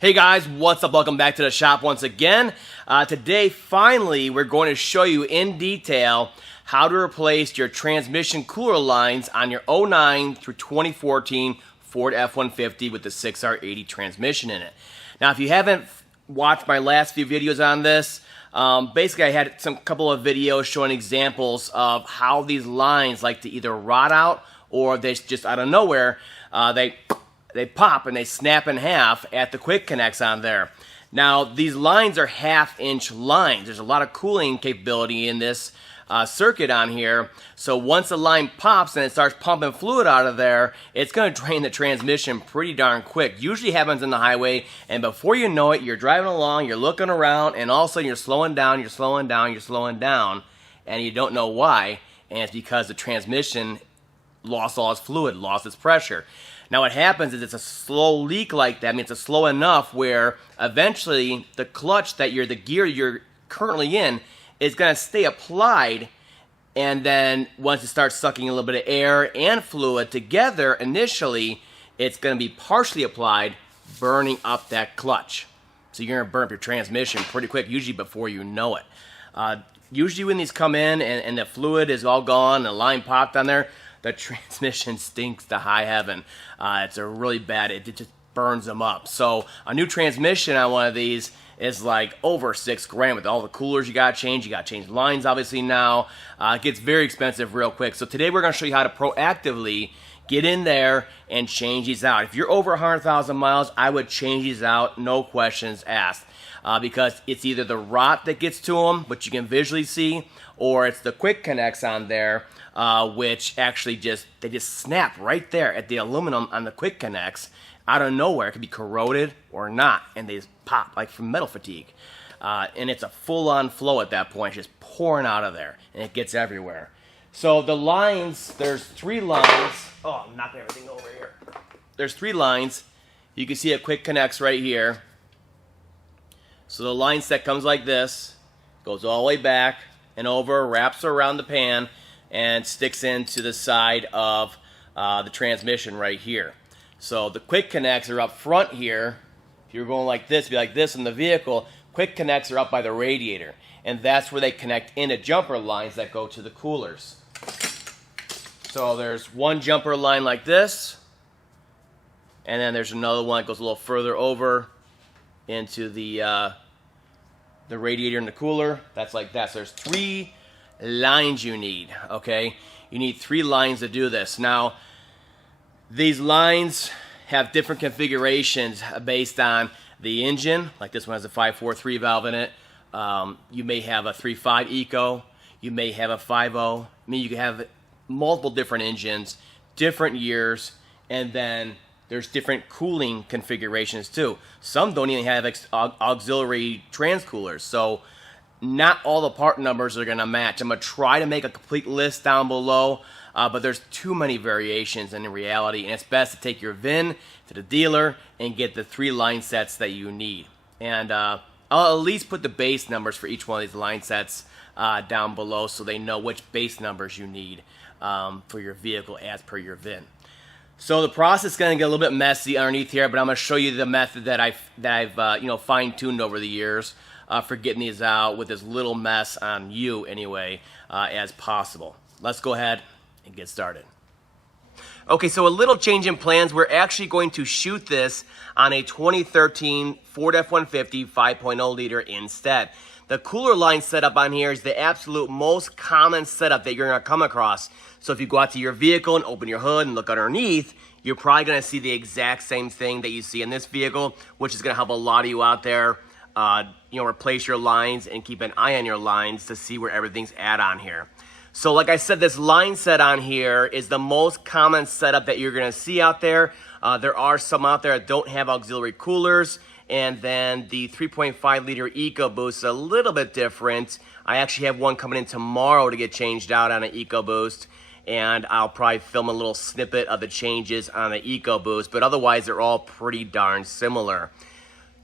Hey guys, what's up? Welcome back to the shop once again. Today, finally, we're going to show you in detail how to replace your transmission cooler lines on your 09 through 2014 Ford F-150 with the 6R80 transmission in it. Now, if you haven't watched my last few videos on this, basically I had some couple of videos showing examples of how these lines like to either rot out or they just out of nowhere, they pop and they snap in half at the quick connects on there. Now, these lines are half-inch lines. There's a lot of cooling capability in this circuit on here. So once the line pops and it starts pumping fluid out of there, it's going to drain the transmission pretty darn quick. Usually happens on the highway, and before you know it, you're driving along, you're looking around, and all of a sudden you're slowing down, you're slowing down, you're slowing down, and you don't know why, and it's because the transmission lost all its fluid, lost its pressure. Now what happens is it's a slow leak like that. I mean, it's a slow enough where eventually the clutch that the gear you're currently in is going to stay applied, and then once it starts sucking a little bit of air and fluid together initially, it's going to be partially applied, burning up that clutch. So you're going to burn up your transmission pretty quick, usually before you know it. Usually when these come in and the fluid is all gone, and the line popped on there, the transmission stinks to high heaven. It's a really bad, it just burns them up. So a new transmission on one of these is like over $6,000 with all the coolers you got to change lines obviously now. It gets very expensive real quick. So today we're going to show you how to proactively get in there and change these out. If you're over 100,000 miles, I would change these out, no questions asked. Because it's either the rot that gets to them, which you can visually see, or it's the quick connects on there, which actually they just snap right there at the aluminum on the quick connects out of nowhere. It could be corroded or not, and they just pop like from metal fatigue. And it's a full-on flow at that point, it's just pouring out of there, and it gets everywhere. So the lines, there's 3 lines. Oh, I'm knocking everything over here. There's 3 lines. You can see a quick connects right here. So the line set comes like this, goes all the way back and over, wraps around the pan, and sticks into the side of the transmission right here. So the quick connects are up front here. If you're going like this, be like this in the vehicle, quick connects are up by the radiator. And that's where they connect into jumper lines that go to the coolers. So there's one jumper line like this, and then there's another one that goes a little further over into the radiator and the cooler. That's like that. So there's 3 lines you need, okay? You need 3 lines to do this. Now, these lines have different configurations based on the engine. Like this one has a 543 valve in it. You may have a 3.5 Eco. You may have a 5.0. I mean, you can have multiple different engines, different years, and then there's different cooling configurations too. Some don't even have auxiliary trans coolers, so not all the part numbers are gonna match. I'm gonna try to make a complete list down below, but there's too many variations in reality, and it's best to take your VIN to the dealer and get the 3 line sets that you need. And I'll at least put the base numbers for each one of these line sets down below so they know which base numbers you need for your vehicle as per your VIN. So the process is going to get a little bit messy underneath here, but I'm going to show you the method that I've fine-tuned over the years for getting these out with as little mess on you anyway as possible. Let's go ahead and get started. Okay, so a little change in plans. We're actually going to shoot this on a 2013 Ford F-150 5.0 liter instead. The cooler line setup on here is the absolute most common setup that you're going to come across. So if you go out to your vehicle and open your hood and look underneath, you're probably going to see the exact same thing that you see in this vehicle, which is going to help a lot of you out there, replace your lines and keep an eye on your lines to see where everything's at on here. So like I said, this line set on here is the most common setup that you're going to see out there. There are some out there that don't have auxiliary coolers. And then the 3.5 liter EcoBoost is a little bit different. I actually have one coming in tomorrow to get changed out on an EcoBoost, and I'll probably film a little snippet of the changes on the EcoBoost, but otherwise they're all pretty darn similar.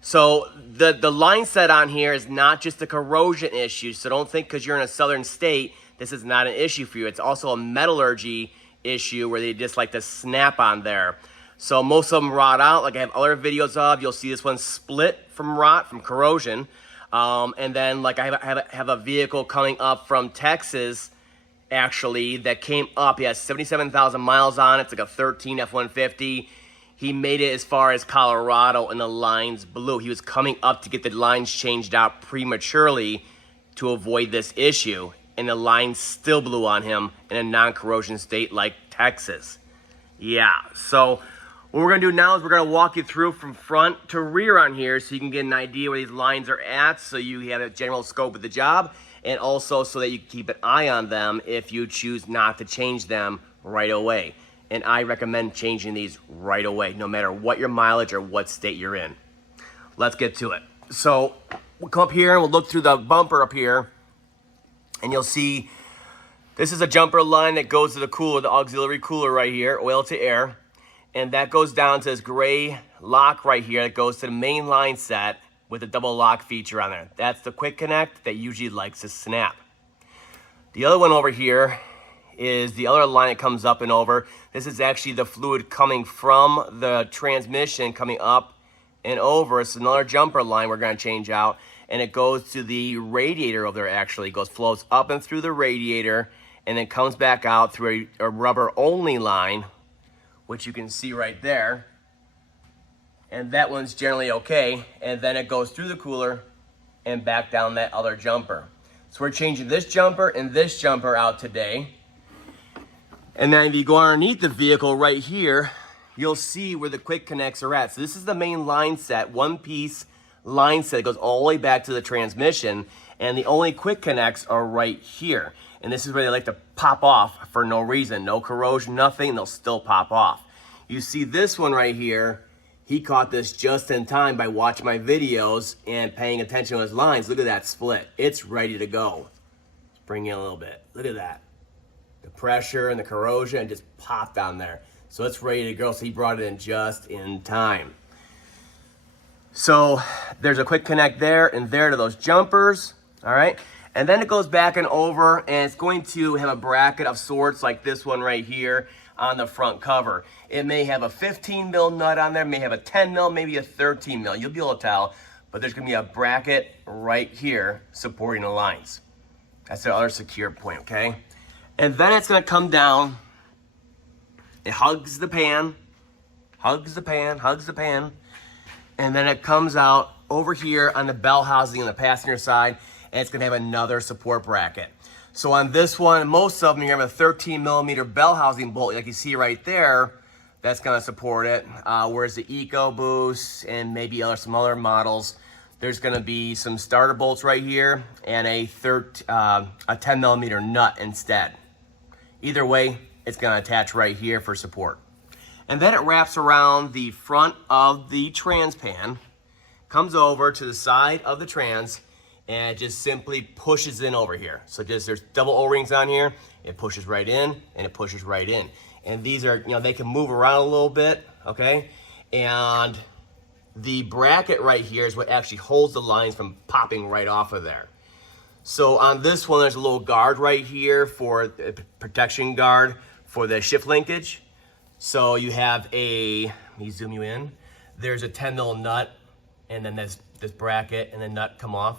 So the line set on here is not just a corrosion issue, so don't think because you're in a southern state this is not an issue for you. It's also a metallurgy issue where they just like to snap on there. So most of them rot out, like I have other videos of. You'll see this one split from rot, from corrosion. And then like I have a vehicle coming up from Texas, actually, that came up. He has 77,000 miles on it. It's like a 13 F-150. He made it as far as Colorado and the lines blew. He was coming up to get the lines changed out prematurely to avoid this issue. And the lines still blew on him in a non-corrosion state like Texas. Yeah, so what we're gonna do now is we're gonna walk you through from front to rear on here so you can get an idea where these lines are at, so you have a general scope of the job, and also so that you can keep an eye on them if you choose not to change them right away. And I recommend changing these right away, no matter what your mileage or what state you're in. Let's get to it. So we'll come up here and we'll look through the bumper up here, and you'll see this is a jumper line that goes to the cooler, the auxiliary cooler right here, oil to air. And that goes down to this gray lock right here that goes to the main line set with a double lock feature on there. That's the quick connect that usually likes to snap. The other one over here is the other line that comes up and over. This is actually the fluid coming from the transmission coming up and over. It's another jumper line we're going to change out, and it goes to the radiator over there. Actually, flows up and through the radiator and then comes back out through a rubber only line, which you can see right there. And that one's generally okay. And then it goes through the cooler and back down that other jumper. So we're changing this jumper and this jumper out today. And then if you go underneath the vehicle right here, you'll see where the quick connects are at. So this is the main line set, one piece line set that goes all the way back to the transmission. And the only quick connects are right here. And this is where they like to pop off for no reason, no corrosion, nothing, and they'll still pop off. You see this one right here, he caught this just in time by watching my videos and paying attention to his lines. Look at that split. It's ready to go. Let's bring in a little bit. Look at that. The pressure and the corrosion just popped on there. So it's ready to go. So he brought it in just in time. So there's a quick connect there and there to those jumpers. All right. And then it goes back and over, and it's going to have a bracket of sorts like this one right here on the front cover. It may have a 15 mil nut on there, may have a 10 mil, maybe a 13 mil. You'll be able to tell, but there's gonna be a bracket right here supporting the lines. That's the other secure point, okay? And then it's gonna come down. It hugs the pan, hugs the pan, hugs the pan. And then it comes out over here on the bell housing on the passenger side, and it's gonna have another support bracket. So on this one, most of them, you're gonna have a 13 millimeter bell housing bolt, like you see right there, that's gonna support it. Whereas the EcoBoost and maybe some other models, there's gonna be some starter bolts right here and a 10 millimeter nut instead. Either way, it's gonna attach right here for support. And then it wraps around the front of the trans pan, comes over to the side of the trans, and it just simply pushes in over here. So there's double O-rings on here. It pushes right in and it pushes right in. And these are, they can move around a little bit, okay? And the bracket right here is what actually holds the lines from popping right off of there. So on this one, there's a little guard right here for a protection guard for the shift linkage. So you have let me zoom you in. There's a 10 mil nut, and then this bracket and the nut come off.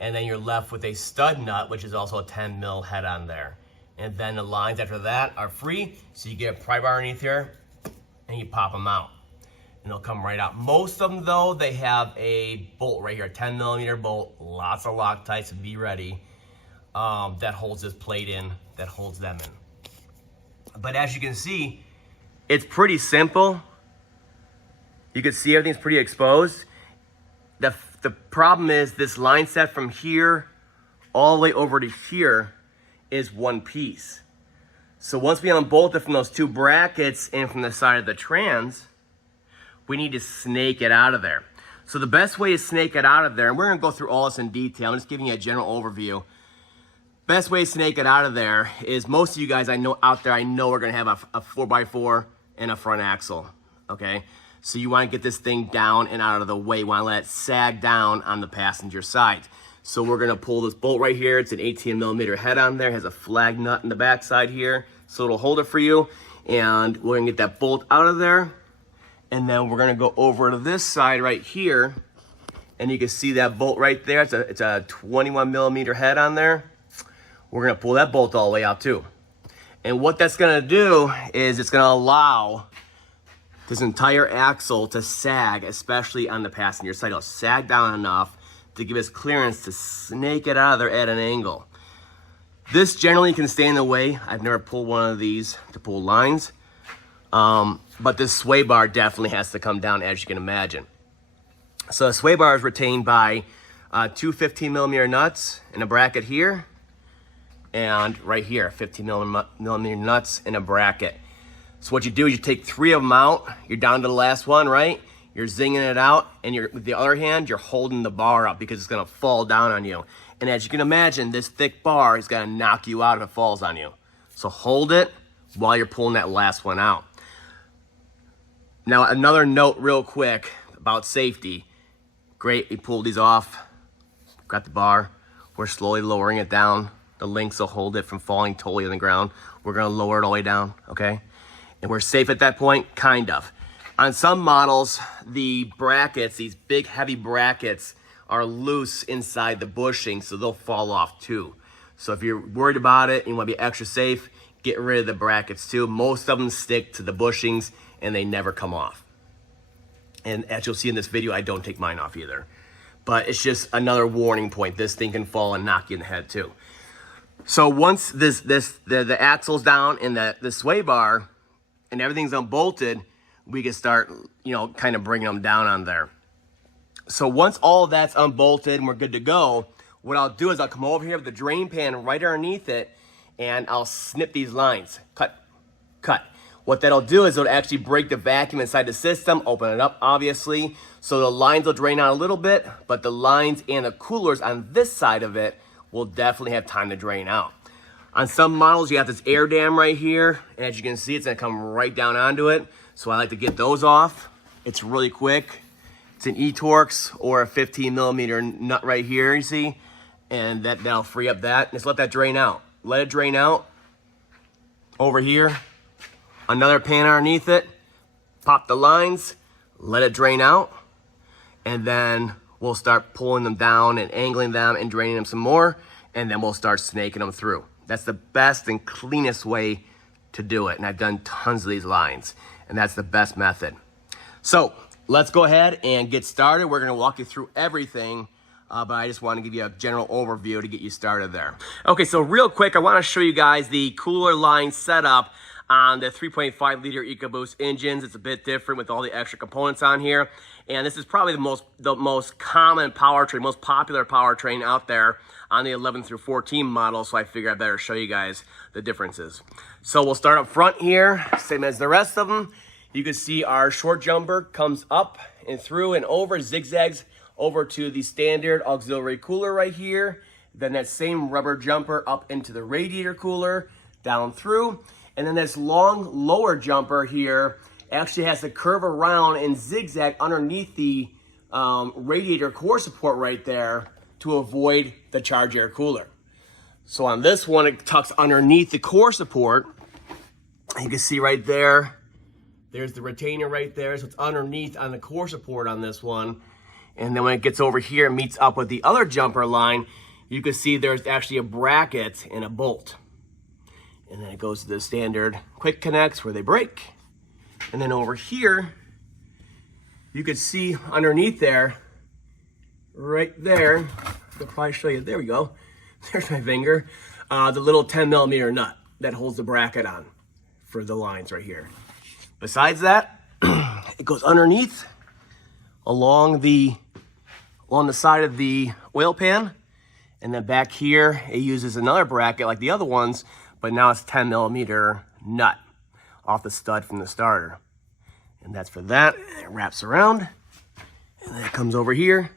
And then you're left with a stud nut, which is also a 10 mil head on there. And then the lines after that are free, so you get a pry bar underneath here, and you pop them out. And they'll come right out. Most of them, though, they have a bolt right here, a 10 millimeter bolt, lots of Loctites, be ready, that holds this plate in, that holds them in. But as you can see, it's pretty simple. You can see everything's pretty exposed. The problem is this line set from here all the way over to here is one piece. So once we unbolt it from those two brackets and from the side of the trans, we need to snake it out of there. So the best way to snake it out of there, and we're gonna go through all this in detail, I'm just giving you a general overview. Best way to snake it out of there is most of you guys I know out there, I know are gonna have a 4x4 and a front axle, okay? So you want to get this thing down and out of the way. You want to let it sag down on the passenger side. So we're going to pull this bolt right here. It's an 18 millimeter head on there. It has a flag nut in the back side here. So it'll hold it for you. And we're going to get that bolt out of there. And then we're gonna go over to this side right here, and you can see that bolt right there. It's a 21 millimeter head on there. We're gonna pull that bolt all the way out too. And what that's gonna do is it's gonna allow this entire axle to sag, especially on the passenger side. It'll sag down enough to give us clearance to snake it out of there at an angle. This generally can stay in the way. I've never pulled one of these to pull lines. But this sway bar definitely has to come down, as you can imagine. So the sway bar is retained by two 15 millimeter nuts in a bracket here, and right here, 15 millimeter nuts in a bracket. So what you do is you take 3 of them out, you're down to the last one, right? You're zinging it out, and with the other hand, you're holding the bar up because it's gonna fall down on you. And as you can imagine, this thick bar is gonna knock you out if it falls on you. So hold it while you're pulling that last one out. Now, another note real quick about safety. Great, we pulled these off, got the bar. We're slowly lowering it down. The links will hold it from falling totally on the ground. We're gonna lower it all the way down, okay? And we're safe at that point, kind of. On some models, the brackets, these big heavy brackets, are loose inside the bushing, so they'll fall off too. So if you're worried about it and you wanna be extra safe, get rid of the brackets too. Most of them stick to the bushings and they never come off. And as you'll see in this video, I don't take mine off either. But it's just another warning point. This thing can fall and knock you in the head too. So once the axle's down and the sway bar and everything's unbolted, we can start, kind of bringing them down on there. So once all of that's unbolted and we're good to go, what I'll do is I'll come over here with the drain pan right underneath it, and I'll snip these lines. Cut, cut. What that'll do is it'll actually break the vacuum inside the system, open it up, obviously. So the lines will drain out a little bit, but the lines and the coolers on this side of it will definitely have time to drain out. On some models, you have this air dam right here, and as you can see, it's gonna come right down onto it. So I like to get those off. It's really quick. It's an E-Torx or a 15 millimeter nut right here, you see? And that'll free up that. Just let that drain out. Let it drain out. Over here, another pan underneath it. Pop the lines, let it drain out. And then we'll start pulling them down and angling them and draining them some more. And then we'll start snaking them through. That's the best and cleanest way to do it. And I've done tons of these lines. And that's the best method. So let's go ahead and get started. We're gonna walk you through everything, but I just want to give you a general overview to get you started there. Okay, so real quick, I want to show you guys the cooler line setup on the 3.5 liter EcoBoost engines. It's a bit different with all the extra components on here. And this is probably the most common powertrain, most popular powertrain out there on the 11 through 14 model. So I figured I better show you guys the differences. So we'll start up front here, same as the rest of them. You can see our short jumper comes up and through and over, zigzags over to the standard auxiliary cooler right here. Then that same rubber jumper up into the radiator cooler, down through. And then this long lower jumper here actually has to curve around and zigzag underneath the radiator core support right there to avoid the charge air cooler. So on this one, it tucks underneath the core support. You can see right there, there's the retainer right there. So it's underneath on the core support on this one. And then when it gets over here and meets up with the other jumper line, you can see there's actually a bracket and a bolt. And then it goes to the standard quick connects where they break. And then over here, you can see underneath there, right there, I'll probably show you, there we go. There's my finger. The little 10 millimeter nut that holds the bracket on for the lines right here. Besides that, it goes underneath along the side of the oil pan. And then back here, it uses another bracket like the other ones, but now it's 10 millimeter nut off the stud from the starter. And that's for that. It wraps around, and then it comes over here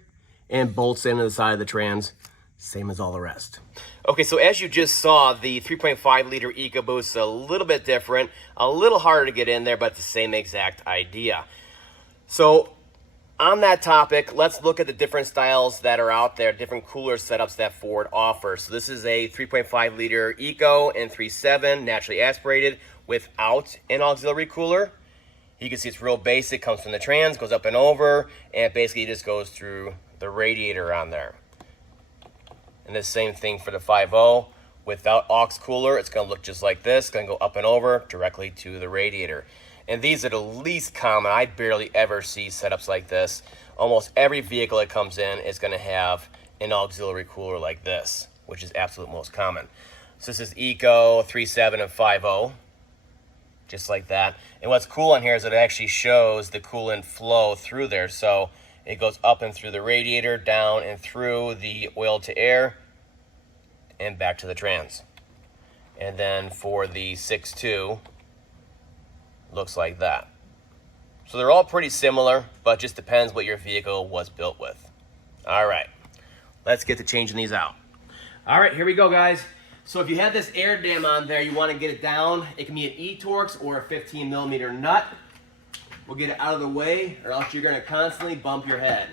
and bolts into the side of the trans, same as all the rest. Okay, so as you just saw, the 3.5 liter EcoBoost is a little bit different, a little harder to get in there, but the same exact idea. So on that topic, let's look at the different styles that are out there, different cooler setups that Ford offers. So this is a 3.5 liter Eco and 3.7 naturally aspirated without an auxiliary cooler. You can see it's real basic, comes from the trans, goes up and over, and it basically just goes through the radiator on there. And the same thing for the 5.0. Without aux cooler, it's gonna look just like this. It's gonna go up and over directly to the radiator. And these are the least common. I barely ever see setups like this. Almost every vehicle that comes in is gonna have an auxiliary cooler like this, which is absolute most common. So this is Eco 3.7 and 5.0, just like that. And what's cool on here is it actually shows the coolant flow through there. So it goes up and through the radiator, down and through the oil to air, and back to the trans. And then for the 6.2, looks like that. So they're all pretty similar, but just depends what your vehicle was built with. All right, let's get to changing these out. All right, here we go, guys. So if you have this air dam on there, you want to get it down. It can be an E-Torx or a 15mm nut. We'll get it out of the way, or else you're going to constantly bump your head.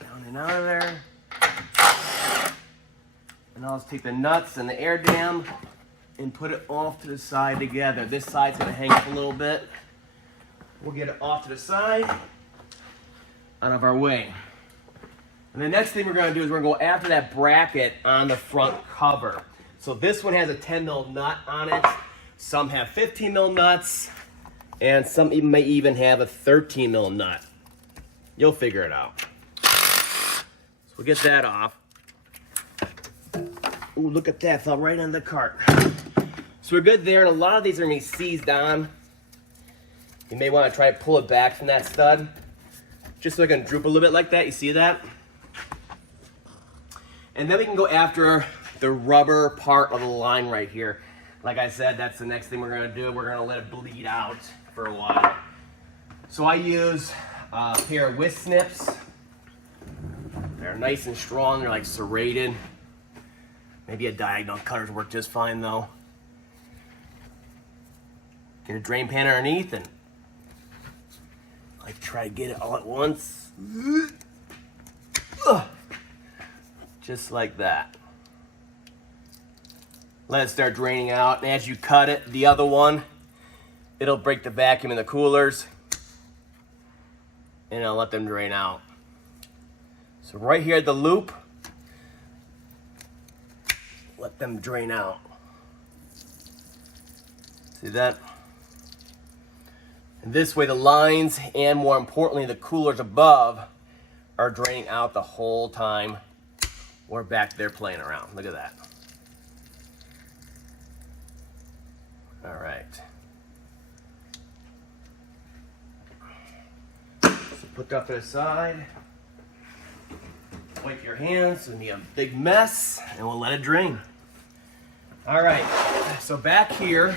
Down and out of there. And I'll just take the nuts and the air dam and put it off to the side together. This side's going to hang up a little bit. We'll get it off to the side, out of our way. And the next thing we're going to do is we're going to go after that bracket on the front cover. So this one has a 10mm nut on it. Some have 15mm nuts, and some may even have a 13mm nut. You'll figure it out. So we'll get that off. Ooh, look at that, fell right on the cart. So we're good there, and a lot of these are going to be seized on. You may want to try to pull it back from that stud, just so it can droop a little bit like that. You see that? And then we can go after the rubber part of the line right here. Like I said, that's the next thing we're going to do. We're going to let it bleed out for a while. So I use a pair of whisk snips. They're nice and strong. They're like serrated. Maybe a diagonal cutters work just fine though. Get a drain pan underneath and like try to get it all at once. Just like that. Let it start draining out, and as you cut it, the other one, it'll break the vacuum in the coolers, and it'll let them drain out. So right here at the loop, let them drain out. See that? And this way the lines, and more importantly the coolers above, are draining out the whole time we're back there playing around. Look at that. All right. So put that to the side. Wipe your hands, it's gonna be a big mess, and we'll let it drain. All right, so back here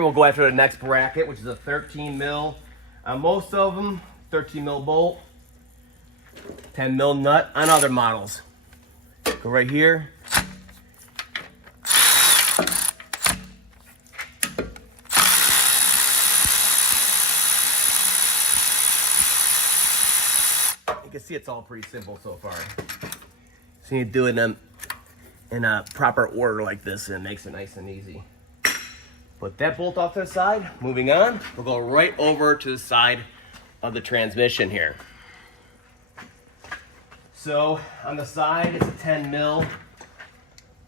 we'll go after the next bracket, which is a 13mm. Most of them, 13mm bolt, 10mm nut on other models. Go right here. You can see it's all pretty simple so far. So you do it in a proper order like this, and it makes it nice and easy. Put that bolt off to the side. Moving on, we'll go right over to the side of the transmission here. So on the side, it's a 10mm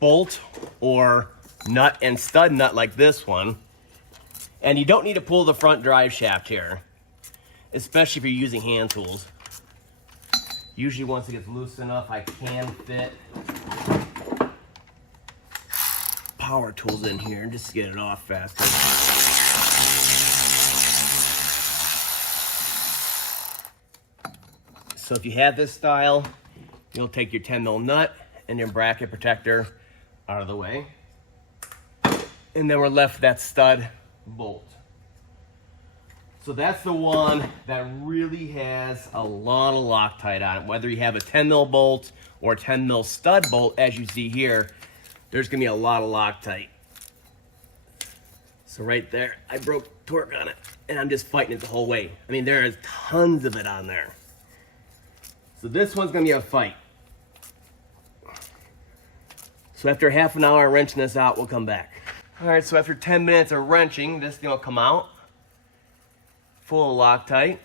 bolt or nut and stud nut like this one. And you don't need to pull the front drive shaft here, especially if you're using hand tools. Usually once it gets loose enough, I can fit power tools in here just to get it off faster. So if you have this style, you'll take your 10mm nut and your bracket protector out of the way. And then we're left with that stud bolt. So that's the one that really has a lot of Loctite on it. Whether you have a 10mm bolt or a 10mm stud bolt, as you see here, there's gonna be a lot of Loctite. So right there, I broke torque on it, and I'm just fighting it the whole way. I mean, there is tons of it on there. So this one's gonna be a fight. So after half an hour wrenching this out, we'll come back. All right, so after 10 minutes of wrenching, this thing will come out full of Loctite.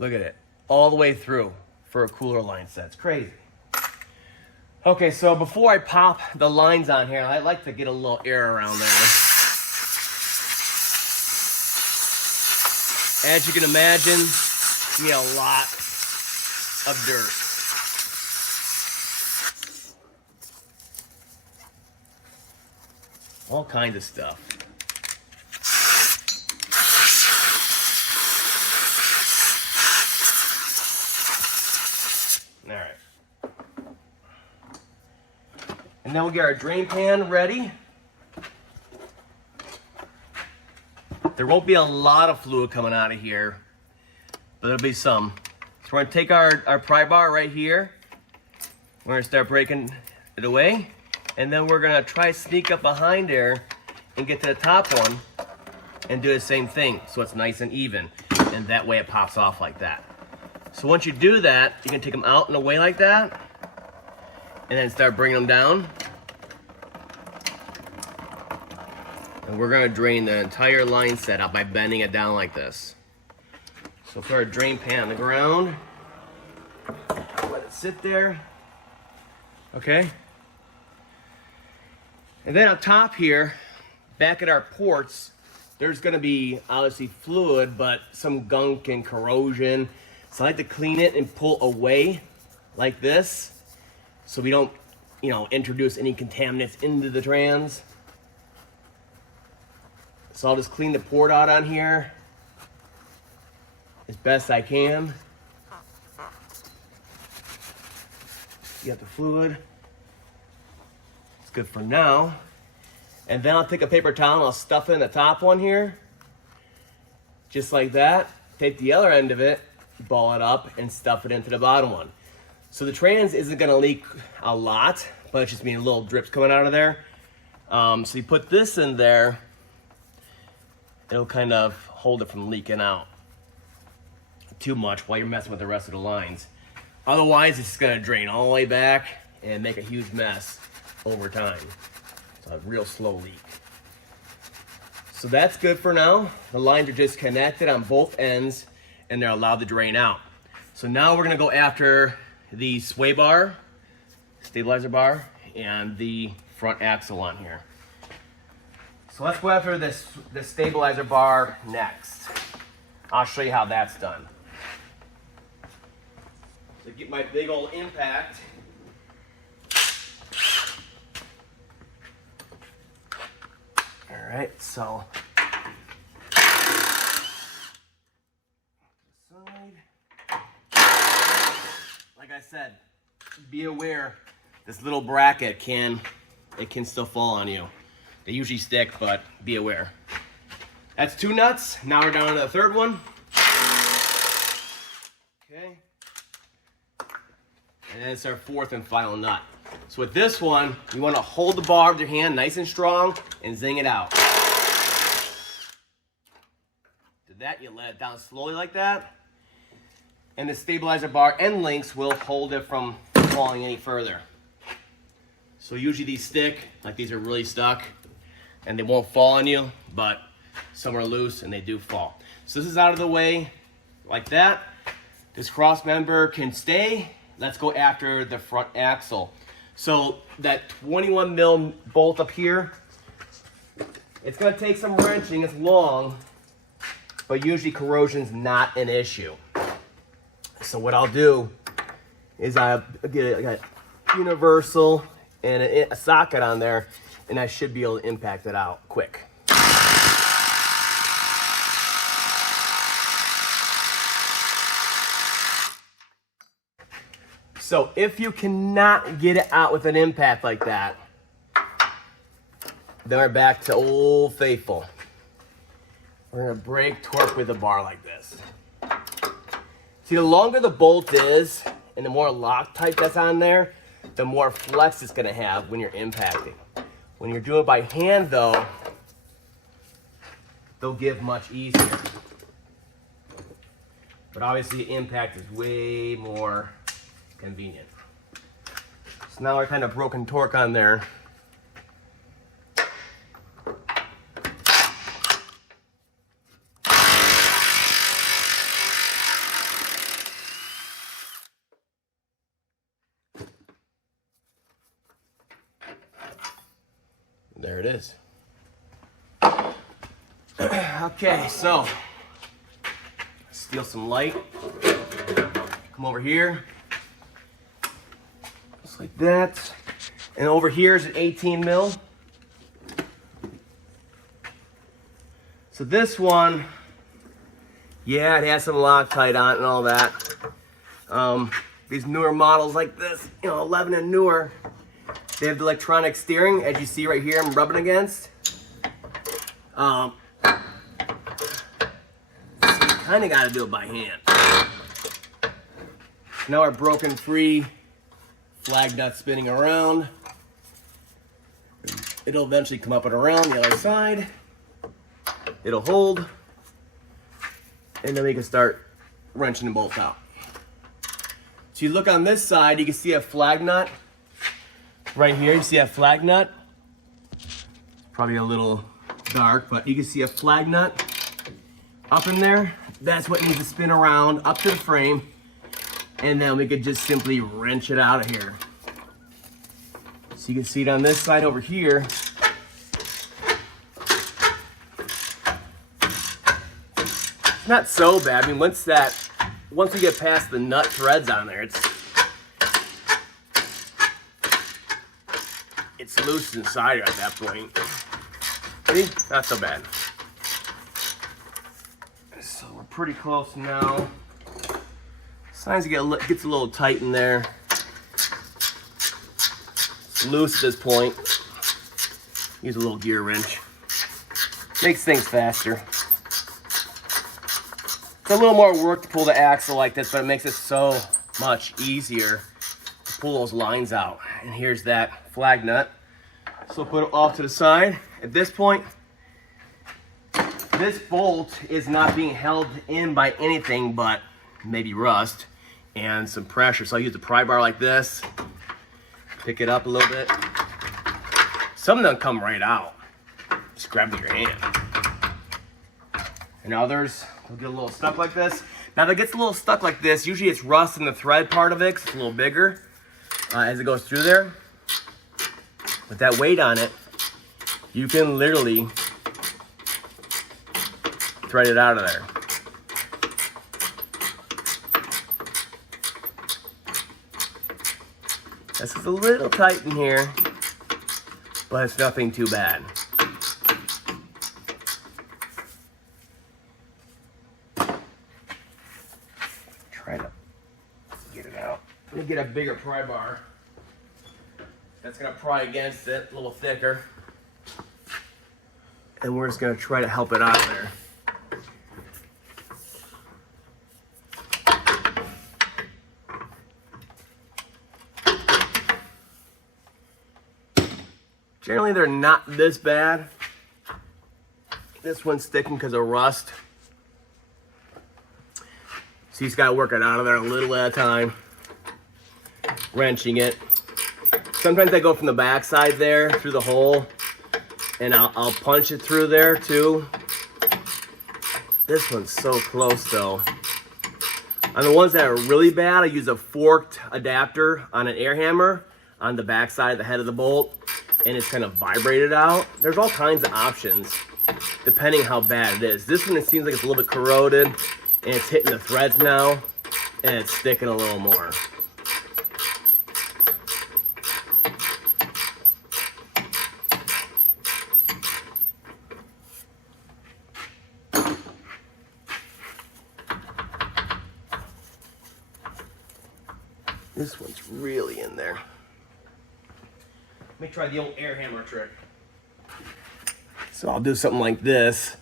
Look at it, all the way through for a cooler line set. It's crazy. Okay, so before I pop the lines on here, I like to get a little air around there. As you can imagine, you get a lot of dirt. All kinds of stuff. All right. And then we'll get our drain pan ready. There won't be a lot of fluid coming out of here, but there'll be some. So we're gonna take our pry bar right here. We're gonna start breaking it away. And then we're gonna try to sneak up behind there and get to the top one and do the same thing so it's nice and even. And that way it pops off like that. So once you do that, you can take them out and away like that and then start bringing them down. And we're gonna drain the entire line set out by bending it down like this. So put our drain pan on the ground, let it sit there, okay? And then up top here, back at our ports, there's gonna be obviously fluid, but some gunk and corrosion. So I like to clean it and pull away like this, so we don't, introduce any contaminants into the trans. So I'll just clean the port out on here as best I can. You got the fluid. It's good for now. And then I'll take a paper towel and I'll stuff it in the top one here. Just like that. Take the other end of it, ball it up, and stuff it into the bottom one. So the trans isn't gonna leak a lot, but it's just mean little drips coming out of there. So you put this in there, it'll kind of hold it from leaking out too much while you're messing with the rest of the lines. Otherwise, it's just gonna drain all the way back and make a huge mess over time. It's a real slow leak. So that's good for now. The lines are just connected on both ends and they're allowed to drain out. So now we're gonna go after the sway bar, stabilizer bar, and the front axle on here. So let's go after the stabilizer bar next. I'll show you how that's done. So get my big old impact. All right, so side. Like I said, be aware this little bracket can still fall on you. They usually stick, but be aware. That's 2 nuts. Now we're down to the third one. Okay. And it's our 4th and final nut. So with this one, you want to hold the bar with your hand nice and strong and zing it out. Did that, you let it down slowly like that. And the stabilizer bar end links will hold it from falling any further. So usually these stick, like these are really stuck, and they won't fall on you, but some are loose and they do fall. So this is out of the way like that. This cross member can stay. Let's go after the front axle. So that 21 mil bolt up here, it's gonna take some wrenching, it's long, but usually corrosion's not an issue. So what I'll do is I got a universal and a socket on there, and I should be able to impact it out quick. So if you cannot get it out with an impact like that, then we're back to Old Faithful. We're gonna break torque with a bar like this. See, the longer the bolt is and the more Loctite that's on there, the more flex it's gonna have when you're impacting. When you're doing it by hand though, they'll give much easier. But obviously the impact is way more convenient. So now I kind of broken torque on there. There it is. Okay, so steal some light. Come over here, just like that. And over here is an 18 mil. So this one, yeah, it has some Loctite on it and all that. These newer models like this, 11 and newer, they have the electronic steering, as you see right here, I'm rubbing against. So you kind of got to do it by hand. Now our broken free flag nut spinning around. It'll eventually come up and around the other side. It'll hold. And then we can start wrenching the bolts out. So you look on this side, you can see a flag nut. Right here, you see a flag nut. Probably a little dark, but you can see a flag nut up in there. That's what needs to spin around up to the frame. And then we could just simply wrench it out of here. So you can see it on this side over here. It's not so bad. I mean, once we get past the nut threads on there, it's loose inside at that point. See? Not so bad. So we're pretty close now. Sometimes it gets a little tight in there. It's loose at this point. Use a little gear wrench. Makes things faster. It's a little more work to pull the axle like this, but it makes it so much easier to pull those lines out. And here's that flag nut. So put it off to the side. At this point, this bolt is not being held in by anything but maybe rust and some pressure. So I use a pry bar like this, pick it up a little bit. Some of them come right out. Just grab it with your hand. And others will get a little stuck like this. Now if it gets a little stuck like this, usually it's rust in the thread part of it, 'cause it's a little bigger as it goes through there. With that weight on it, you can literally thread it out of there. This is a little tight in here, but it's nothing too bad. Try to get it out. Let me get a bigger pry bar. That's gonna pry against it, a little thicker. And we're just gonna try to help it out of there. Generally, they're not this bad. This one's sticking because of rust. So you just gotta work it out of there a little at a time. Wrenching it. Sometimes I go from the back side there through the hole, and I'll punch it through there too. This one's so close though. On the ones that are really bad, I use a forked adapter on an air hammer on the back side, the head of the bolt, and it's kind of vibrated out. There's all kinds of options depending how bad it is. This one, it seems like it's a little bit corroded and it's hitting the threads now and it's sticking a little more. This one's really in there. Let me try the old air hammer trick. So I'll do something like this.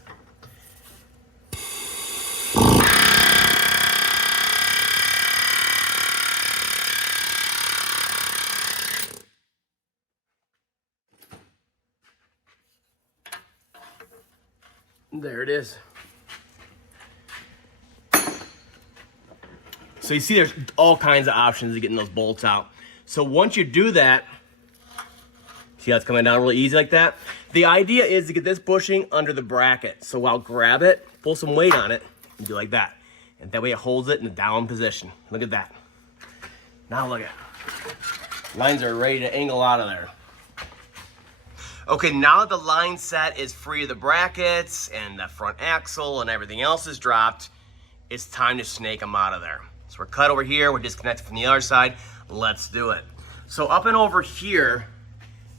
There it is. So you see there's all kinds of options of getting those bolts out. So once you do that, see how it's coming down really easy like that? The idea is to get this bushing under the bracket. So I'll grab it, pull some weight on it, and do like that. And that way it holds it in the down position. Look at that. Now look at it. Lines are ready to angle out of there. Okay, now that the line set is free of the brackets and the front axle and everything else is dropped, it's time to snake them out of there. So we're cut over here, we're disconnected from the other side. Let's do it. So up and over here,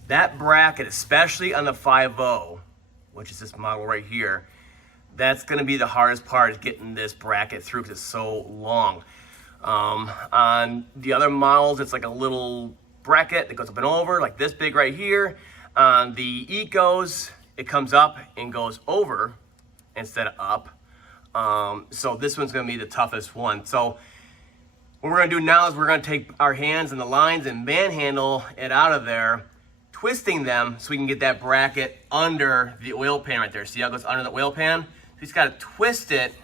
that bracket, especially on the 5.0, which is this model right here, that's gonna be the hardest part, is getting this bracket through because it's so long. On the other models, it's like a little bracket that goes up and over, like this big right here. On the Ecos, it comes up and goes over instead of up. So this one's gonna be the toughest one. So what we're gonna do now is we're gonna take our hands and the lines and manhandle it out of there, twisting them so we can get that bracket under the oil pan right there. See how it goes under the oil pan? So you just gotta twist it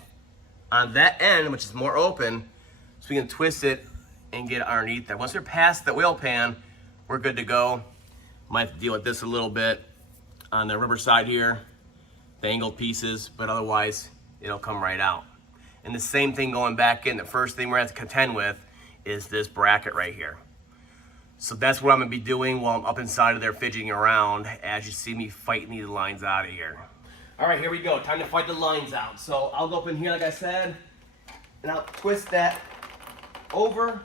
on that end, which is more open, so we can twist it and get it underneath there. Once we're past the oil pan, we're good to go. Might have to deal with this a little bit on the rubber side here, the angled pieces, but otherwise it'll come right out. And the same thing going back in. The first thing we're gonna have to contend with is this bracket right here. So that's what I'm gonna be doing while I'm up inside of there fidgeting around as you see me fighting these lines out of here. All right, here we go. Time to fight the lines out. So I'll go up in here, like I said, and I'll twist that over,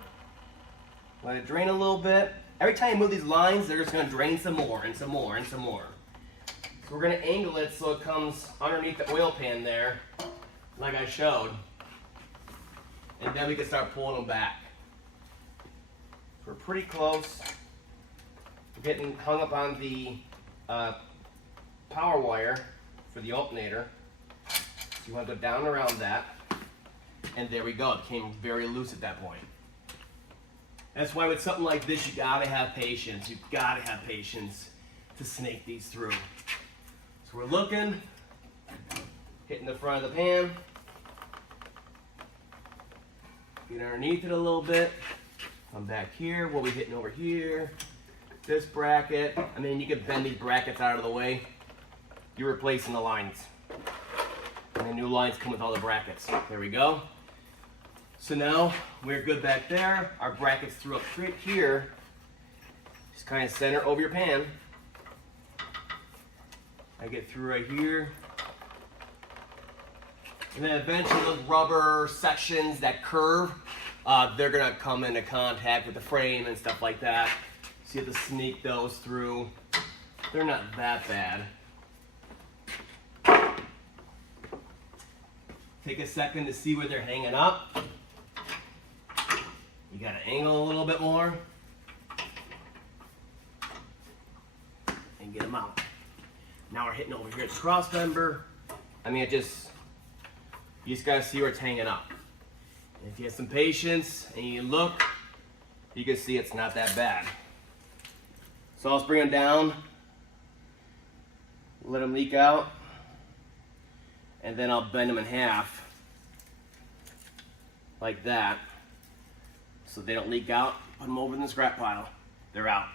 let it drain a little bit. Every time you move these lines, they're just gonna drain some more and some more and some more. So we're gonna angle it so it comes underneath the oil pan there, like I showed. And then we can start pulling them back. We're pretty close. We're getting hung up on the power wire for the alternator. So you want to go down around that. And there we go. It came very loose at that point. That's why with something like this, you gotta have patience. You gotta have patience to snake these through. So we're looking, hitting the front of the pan. Get underneath it a little bit. Come back here, we'll be hitting over here. This bracket, I mean, you can bend these brackets out of the way. You're replacing the lines. And the new lines come with all the brackets. There we go. So now we're good back there. Our brackets through up straight here. Just kind of center over your pan. I get through right here. And then eventually those rubber sections that curve, they're gonna come into contact with the frame and stuff like that. So you have to sneak those through. They're not that bad. Take a second to see where they're hanging up. You gotta angle a little bit more and get them out. Now we're hitting over here at the cross member. I mean, you just gotta see where it's hanging up. And if you have some patience and you look, you can see it's not that bad. So I'll just bring them down, let them leak out, and then I'll bend them in half like that so they don't leak out. Put them over in the scrap pile. They're out.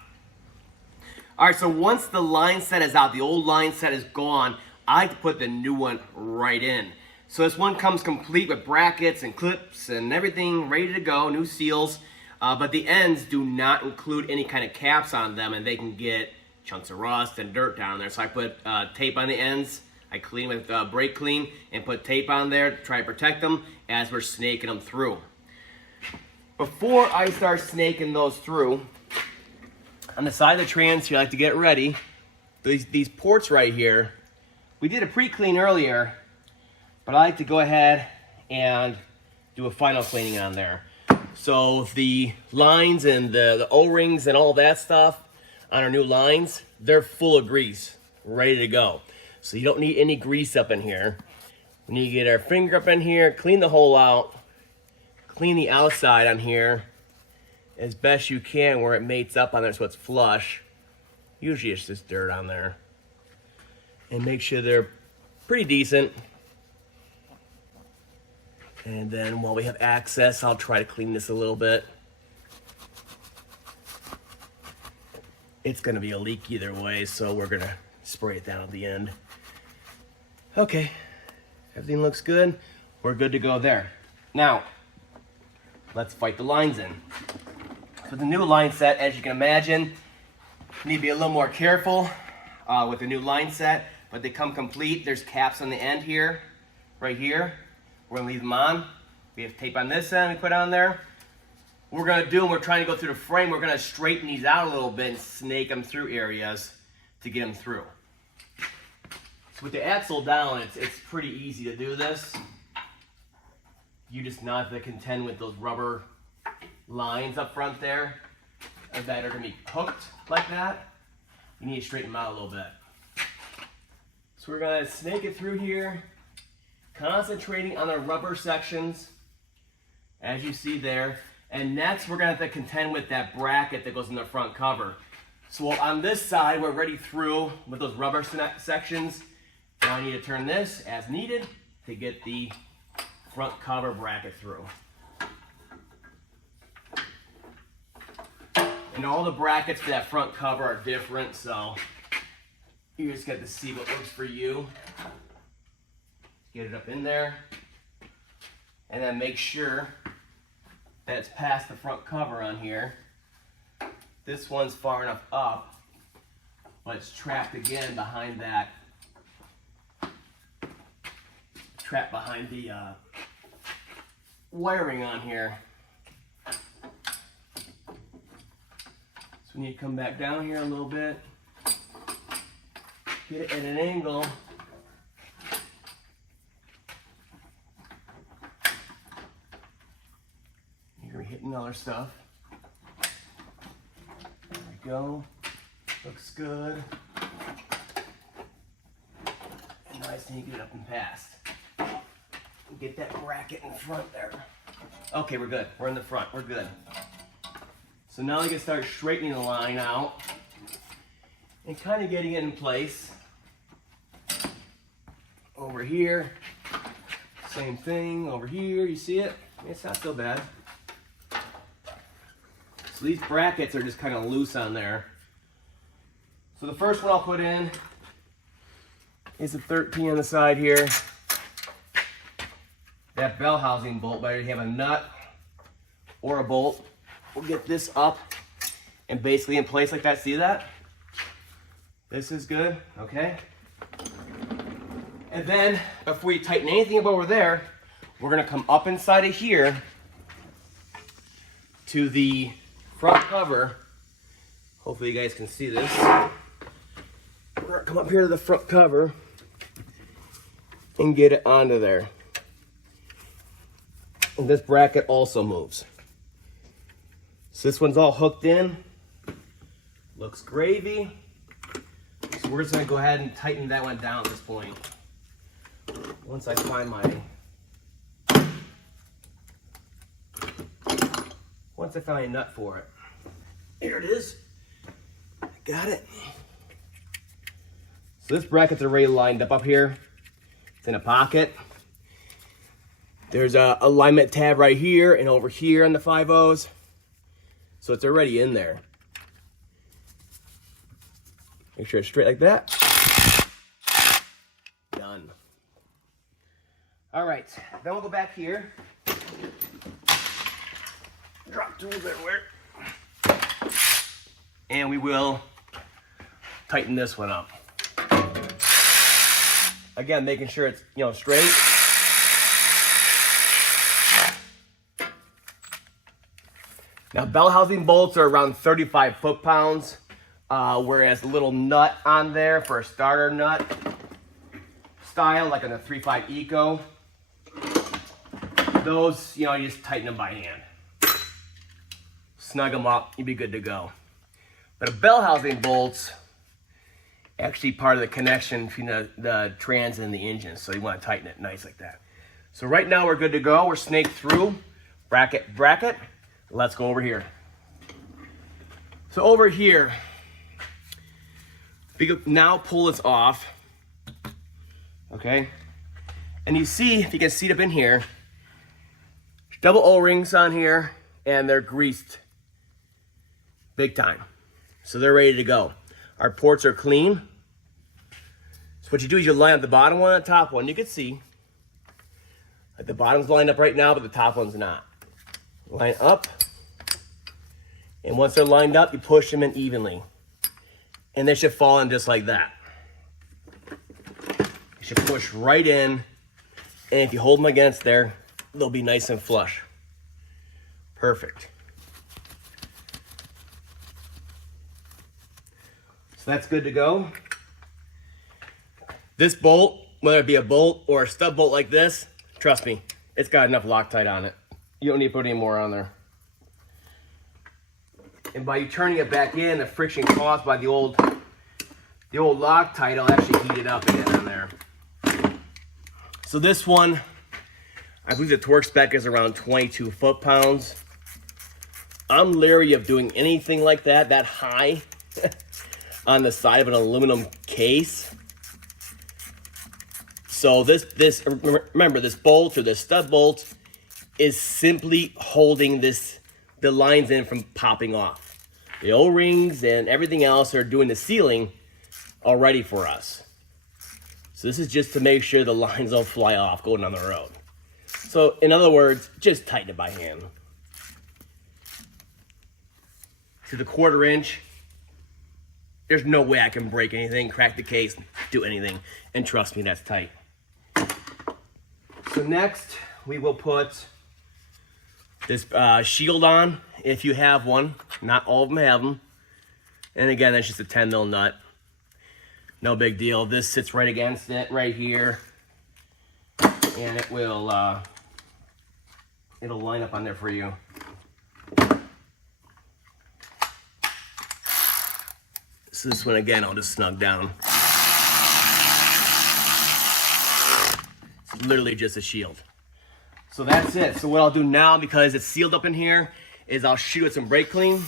All right, so once the line set is out, the old line set is gone, I like to put the new one right in. So this one comes complete with brackets and clips and everything ready to go, new seals, but the ends do not include any kind of caps on them, and they can get chunks of rust and dirt down there. So I put tape on the ends. I clean with brake clean and put tape on there to try to protect them as we're snaking them through. Before I start snaking those through, on the side of the trans here, I like to get ready. These ports right here, we did a pre-clean earlier, but I like to go ahead and do a final cleaning on there. So the lines and the O-rings and all that stuff on our new lines, they're full of grease, ready to go. So you don't need any grease up in here. We need to get our finger up in here, clean the hole out, clean the outside on here as best you can where it mates up on there so it's flush. Usually it's just dirt on there. And make sure they're pretty decent. And then while we have access, I'll try to clean this a little bit. it's gonna be a leak either way, so we're gonna spray it down at the end. Okay, everything looks good. We're good to go there. Now, let's fight the lines in. For the new line set, as you can imagine, you need to be a little more careful with the new line set, but they come complete. There's caps on the end here, right here. We're gonna leave them on. We have tape on this end we put on there. What we're gonna do, when we're trying to go through the frame, we're gonna straighten these out a little bit and snake them through areas to get them through. So with the axle down, it's pretty easy to do this. You just not have to contend with those rubber lines up front there that are gonna be hooked like that. You need to straighten them out a little bit. So we're gonna snake it through here, concentrating on the rubber sections, as you see there. And next, we're gonna have to contend with that bracket that goes in the front cover. So on this side, we're already through with those rubber sections. Now I need to turn this as needed to get the front cover bracket through. And all the brackets for that front cover are different, so you just got to see what works for you. Get it up in there, and then make sure that it's past the front cover on here. This one's far enough up, but it's trapped again behind that. Trapped behind the wiring on here. So we need to come back down here a little bit, get it at an angle. You're gonna be hitting other stuff. There we go. Looks good. And nice and you get it up and past. Get that bracket in front there. Okay, we're good. We're in the front. We're good. So now we can start straightening the line out and kind of getting it in place. Over here, same thing. Over here, you see it? It's not so bad. So these brackets are just kind of loose on there. So the first one I'll put in is a 13 on the side here. That bell housing bolt, but I already have a nut or a bolt. We'll get this up and basically in place like that. See that? This is good, okay? And then before you tighten anything up over there, we're gonna come up inside of here to the front cover. Hopefully you guys can see this. We're gonna come up here to the front cover and get it onto there. And this bracket also moves. So this one's all hooked in. Looks gravy. So we're just gonna go ahead and tighten that one down at this point. Once I find my nut for it. Here it is. I got it. So this bracket's already lined up here. It's in a pocket. There's a alignment tab right here and over here on the 5/0s. So it's already in there. Make sure it's straight like that. Done. All right, then we'll go back here. Drop tools everywhere. And we will tighten this one up. Again, making sure it's, straight. Now, bell housing bolts are around 35 foot-pounds, whereas a little nut on there for a starter nut style, like on the 3.5 Eco, those, you just tighten them by hand. Snug them up, you'd be good to go. But a bell housing bolt's actually part of the connection between the trans and the engine, so you want to tighten it nice like that. So right now we're good to go. We're snaked through, bracket. Let's go over here. So over here, we can now pull this off, okay? And you see, if you can see it up in here, double O-rings on here, and they're greased big time. So they're ready to go. Our ports are clean. So what you do is you line up the bottom one and the top one. You can see like the bottom's lined up right now, but the top one's not. Line up. And once they're lined up, you push them in evenly. And they should fall in just like that. You should push right in. And if you hold them against there, they'll be nice and flush. Perfect. So that's good to go. This bolt, whether it be a bolt or a stud bolt like this, trust me, it's got enough Loctite on it. You don't need to put any more on there. And by you turning it back in, the friction caused by the old Loctite will actually heat it up again in there. So this one, I believe the torque spec is around 22 foot-pounds. I'm leery of doing anything like that high on the side of an aluminum case. So remember, this bolt or this stud bolt is simply holding the lines in from popping off. The O-rings and everything else are doing the sealing already for us. So this is just to make sure the lines don't fly off going down the road. So in other words, just tighten it by hand. To the 1/4 inch, there's no way I can break anything, crack the case, do anything. And trust me, that's tight. So next, we will put this shield on, if you have one. Not all of them have them. And again, that's just a 10 mil nut. No big deal. This sits right against it, right here. And it will, it'll line up on there for you. So this one, again, I'll just snug down. It's literally just a shield. So that's it. So what I'll do now, because it's sealed up in here, is I'll shoot it some brake clean.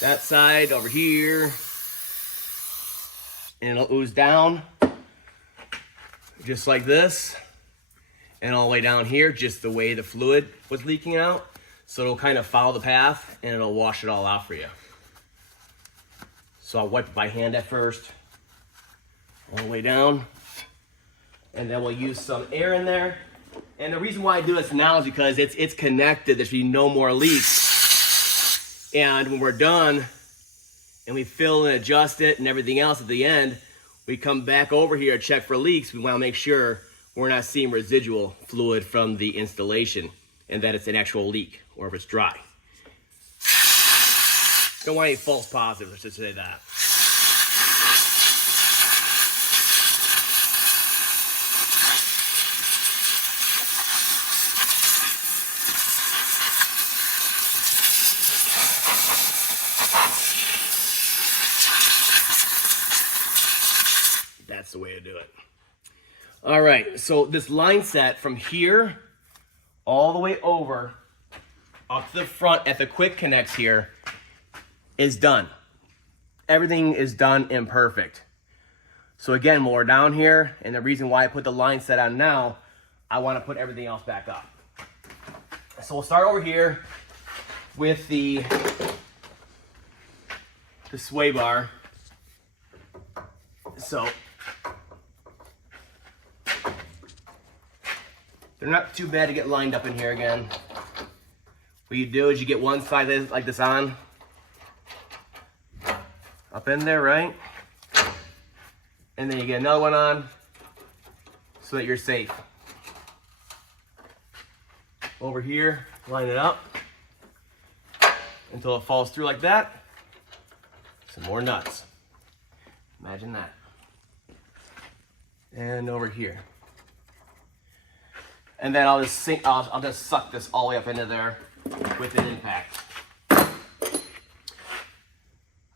That side, over here. And it'll ooze down, just like this. And all the way down here, just the way the fluid was leaking out. So it'll kind of follow the path, and it'll wash it all out for you. So I'll wipe it by hand at first, all the way down. And then we'll use some air in there. And the reason why I do this now is because it's connected. There should be no more leaks. And when we're done, and we fill and adjust it and everything else at the end, we come back over here and check for leaks. We want to make sure we're not seeing residual fluid from the installation and that it's an actual leak or if it's dry. Don't want any false positives, let's just say that. That's the way to do it. All right, so this line set from here all the way over up to the front at the quick connects here is done. Everything is done and perfect. So again, when we're down here, and the reason why I put the line set on now, I want to put everything else back up. So we'll start over here with the sway bar. So they're not too bad to get lined up in here again. What you do is you get one side like this on, up in there, right? And then you get another one on so that you're safe. Over here, line it up until it falls through like that. Some more nuts. Imagine that. And over here. And then I'll just suck this all the way up into there with an impact.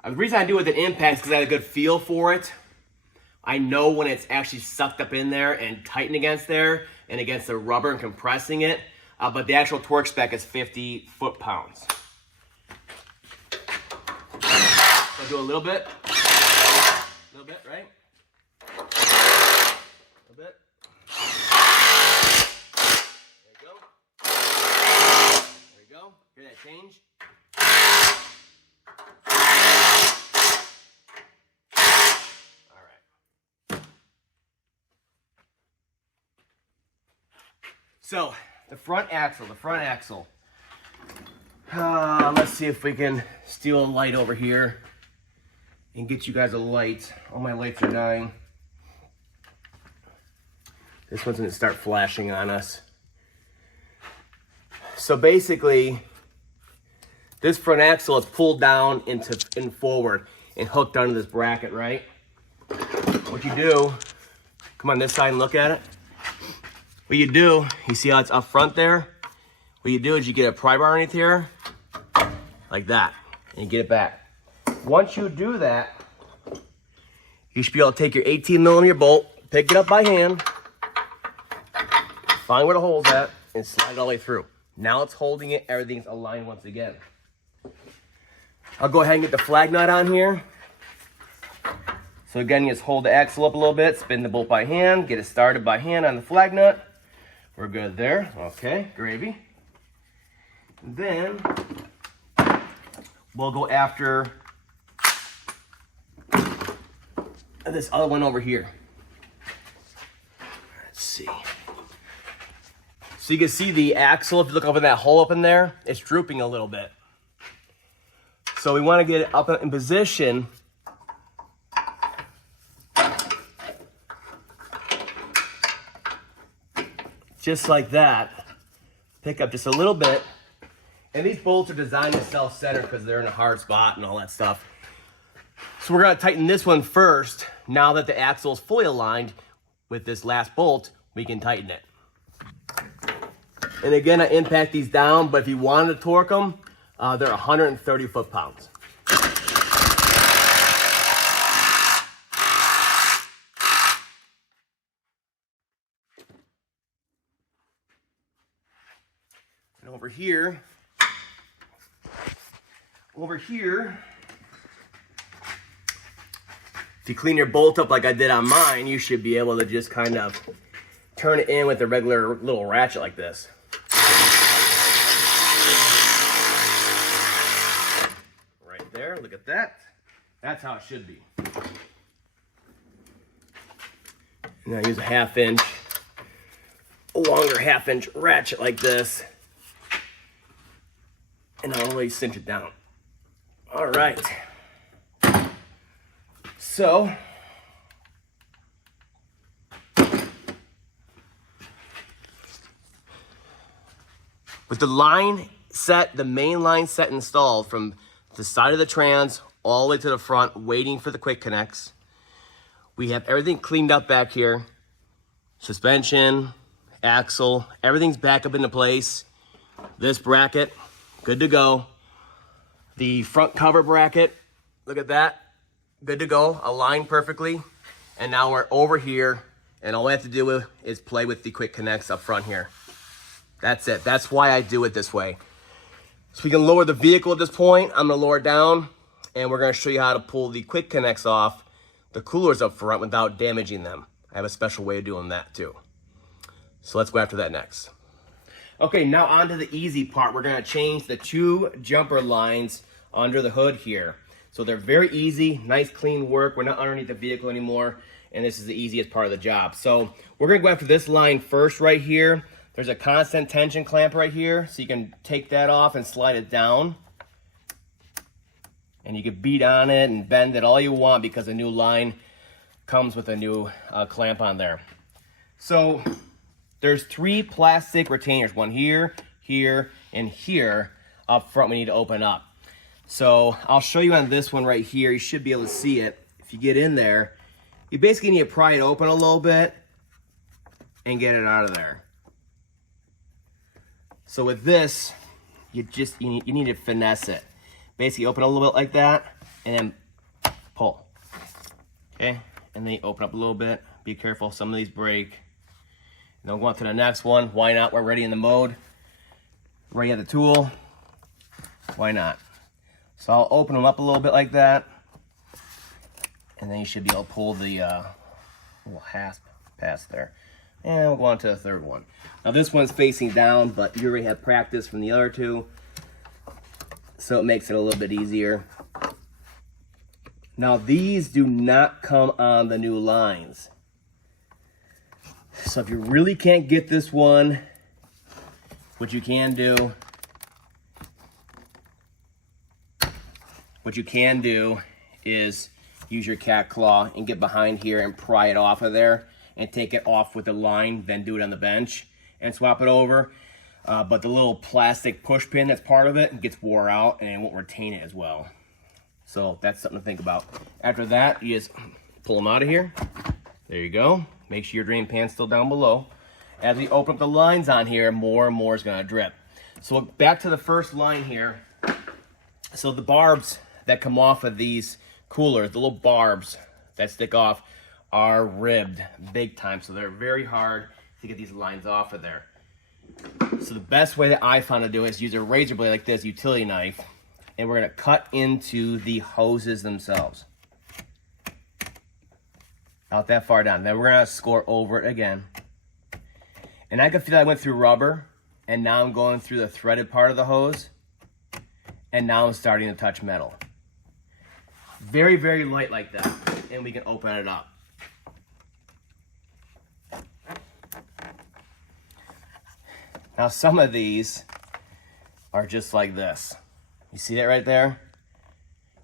The reason I do it with an impact is because I have a good feel for it. I know when it's actually sucked up in there and tightened against there and against the rubber and compressing it. But the actual torque spec is 50 foot-pounds. So I'll do a little bit. A little bit, right? A little bit. There you go. There you go. Hear that change? So the front axle, let's see if we can steal a light over here and get you guys a light. All my lights are dying. This one's gonna start flashing on us. So basically, this front axle is pulled down and forward and hooked onto this bracket, right? What you do, come on this side and look at it. What you do, you see how it's up front there? What you do is you get a pry bar underneath here, like that, and you get it back. Once you do that, you should be able to take your 18mm bolt, pick it up by hand, find where the hole's at, and slide it all the way through. Now it's holding it, everything's aligned once again. I'll go ahead and get the flag nut on here. So again, you just hold the axle up a little bit, spin the bolt by hand, get it started by hand on the flag nut. We're good there. Okay, gravy. Then we'll go after this other one over here. Let's see. So you can see the axle, if you look up in that hole up in there, it's drooping a little bit. So we want to get it up in position. Just like that. Pick up just a little bit. And these bolts are designed to self-center because they're in a hard spot and all that stuff. So we're going to tighten this one first. Now that the axle is fully aligned with this last bolt, we can tighten it. And again, I impact these down, but if you wanted to torque them, they're 130 foot-pounds. And over here, if you clean your bolt up like I did on mine, you should be able to just kind of turn it in with a regular little ratchet like this. Right there, look at that. That's how it should be. Now use a 1/2 inch, a longer 1/2 inch ratchet like this. And I'll always cinch it down. All right. So, with the line set, the main line set installed from the side of the trans all the way to the front, waiting for the quick connects, we have everything cleaned up back here. Suspension, axle, everything's back up into place. This bracket, good to go. The front cover bracket, look at that, good to go, aligned perfectly. And now we're over here, and all we have to do is play with the quick connects up front here. That's it. That's why I do it this way. So we can lower the vehicle at this point. I'm gonna lower it down, and we're gonna show you how to pull the quick connects off the coolers up front without damaging them. I have a special way of doing that too. So let's go after that next. Okay, now on to the easy part. We're gonna change the 2 jumper lines under the hood here. So they're very easy, nice clean work. We're not underneath the vehicle anymore, and this is the easiest part of the job. So we're gonna go after this line first right here. There's a constant tension clamp right here, so you can take that off and slide it down. And you can beat on it and bend it all you want because the new line comes with a new clamp on there. So there's 3 plastic retainers, one here, here, and here up front we need to open up. So I'll show you on this one right here. You should be able to see it. If you get in there, you basically need to pry it open a little bit and get it out of there. So with this, you need to finesse it. Basically open a little bit like that and then pull. Okay, and then you open up a little bit. Be careful, some of these break. And then we'll go on to the next one. Why not? We're ready in the mode. Ready at the tool. Why not? So I'll open them up a little bit like that. And then you should be able to pull the little hasp past there. And we'll go on to the third one. Now this one's facing down, but you already have practice from the other two. So it makes it a little bit easier. Now these do not come on the new lines. So if you really can't get this one what you can do is use your cat claw and get behind here and pry it off of there and take it off with the line, then do it on the bench and swap it over. But the little plastic push pin that's part of it gets wore out and it won't retain it as well. So that's something to think about. After that, you just pull them out of here. There you go. Make sure your drain pan's still down below. As we open up the lines on here, more and more is gonna drip. So back to the first line here. So the barbs that come off of these coolers, the little barbs that stick off, are ribbed big time. So they're very hard to get these lines off of there. So the best way that I found to do it is use a razor blade like this, utility knife, and we're gonna cut into the hoses themselves. Not that far down. Then we're gonna score over it again. And I can feel I went through rubber, and now I'm going through the threaded part of the hose, and now I'm starting to touch metal. Very, very light like that, and we can open it up. Now some of these are just like this. You see that right there?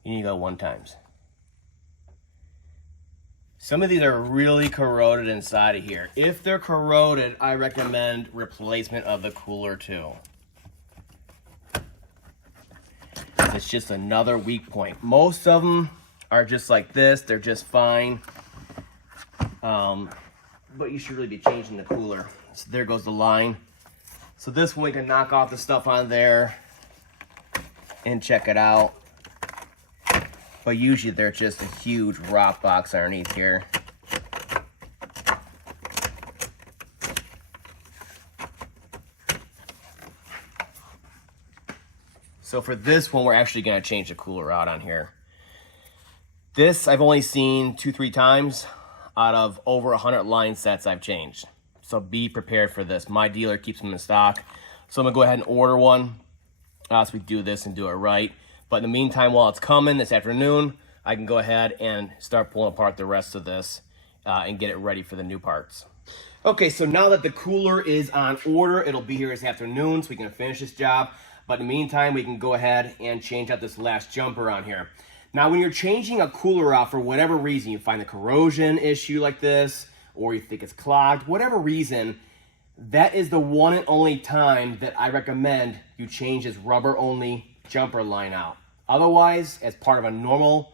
You need to go 1 times. Some of these are really corroded inside of here. If they're corroded, I recommend replacement of the cooler too. It's just another weak point. Most of them are just like this. They're just fine. But you should really be changing the cooler. So there goes the line. So this one we can knock off the stuff on there and check it out. But usually they're just a huge rock box underneath here. So for this one, we're actually gonna change the cooler out on here. This I've only seen 2-3 times out of over 100 line sets I've changed. So be prepared for this. My dealer keeps them in stock. So I'm gonna go ahead and order one so we do this and do it right. But in the meantime, while it's coming this afternoon, I can go ahead and start pulling apart the rest of this and get it ready for the new parts. Okay, so now that the cooler is on order, it'll be here this afternoon so we can finish this job. But in the meantime, we can go ahead and change out this last jumper on here. Now, when you're changing a cooler out for whatever reason, you find a corrosion issue like this, or you think it's clogged, whatever reason, that is the one and only time that I recommend you change this rubber-only jumper line out. Otherwise, as part of a normal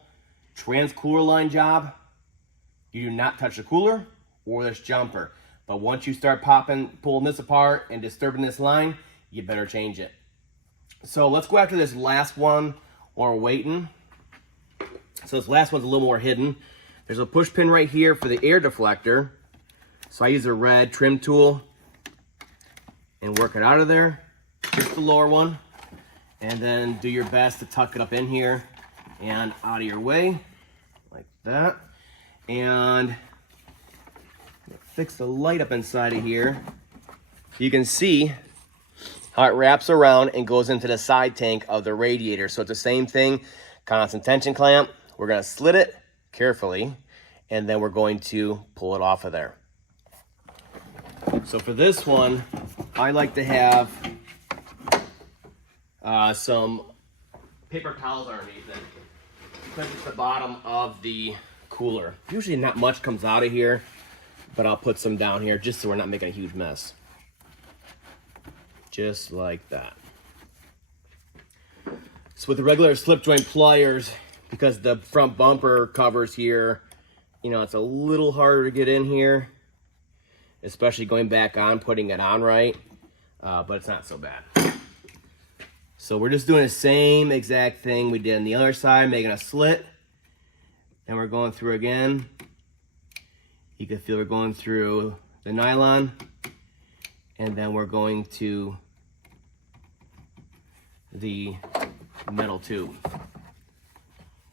trans cooler line job, you do not touch the cooler or this jumper. But once you start pulling this apart and disturbing this line, you better change it. So let's go after this last one while we're waiting. So this last one's a little more hidden. There's a push pin right here for the air deflector. So I use a red trim tool and work it out of there. Just the lower one. And then do your best to tuck it up in here and out of your way, like that. And fix the light up inside of here. You can see how it wraps around and goes into the side tank of the radiator. So it's the same thing, constant tension clamp. We're gonna slit it carefully, and then we're going to pull it off of there. So for this one, I like to have some paper towels underneath it, because it's the bottom of the cooler. Usually not much comes out of here, but I'll put some down here just so we're not making a huge mess. Just like that. So with the regular slip joint pliers, because the front bumper covers here, you know, it's a little harder to get in here, especially going back on, putting it on right, but it's not so bad. So we're just doing the same exact thing we did on the other side, making a slit. Then we're going through again. You can feel we're going through the nylon, and then we're going to the metal tube.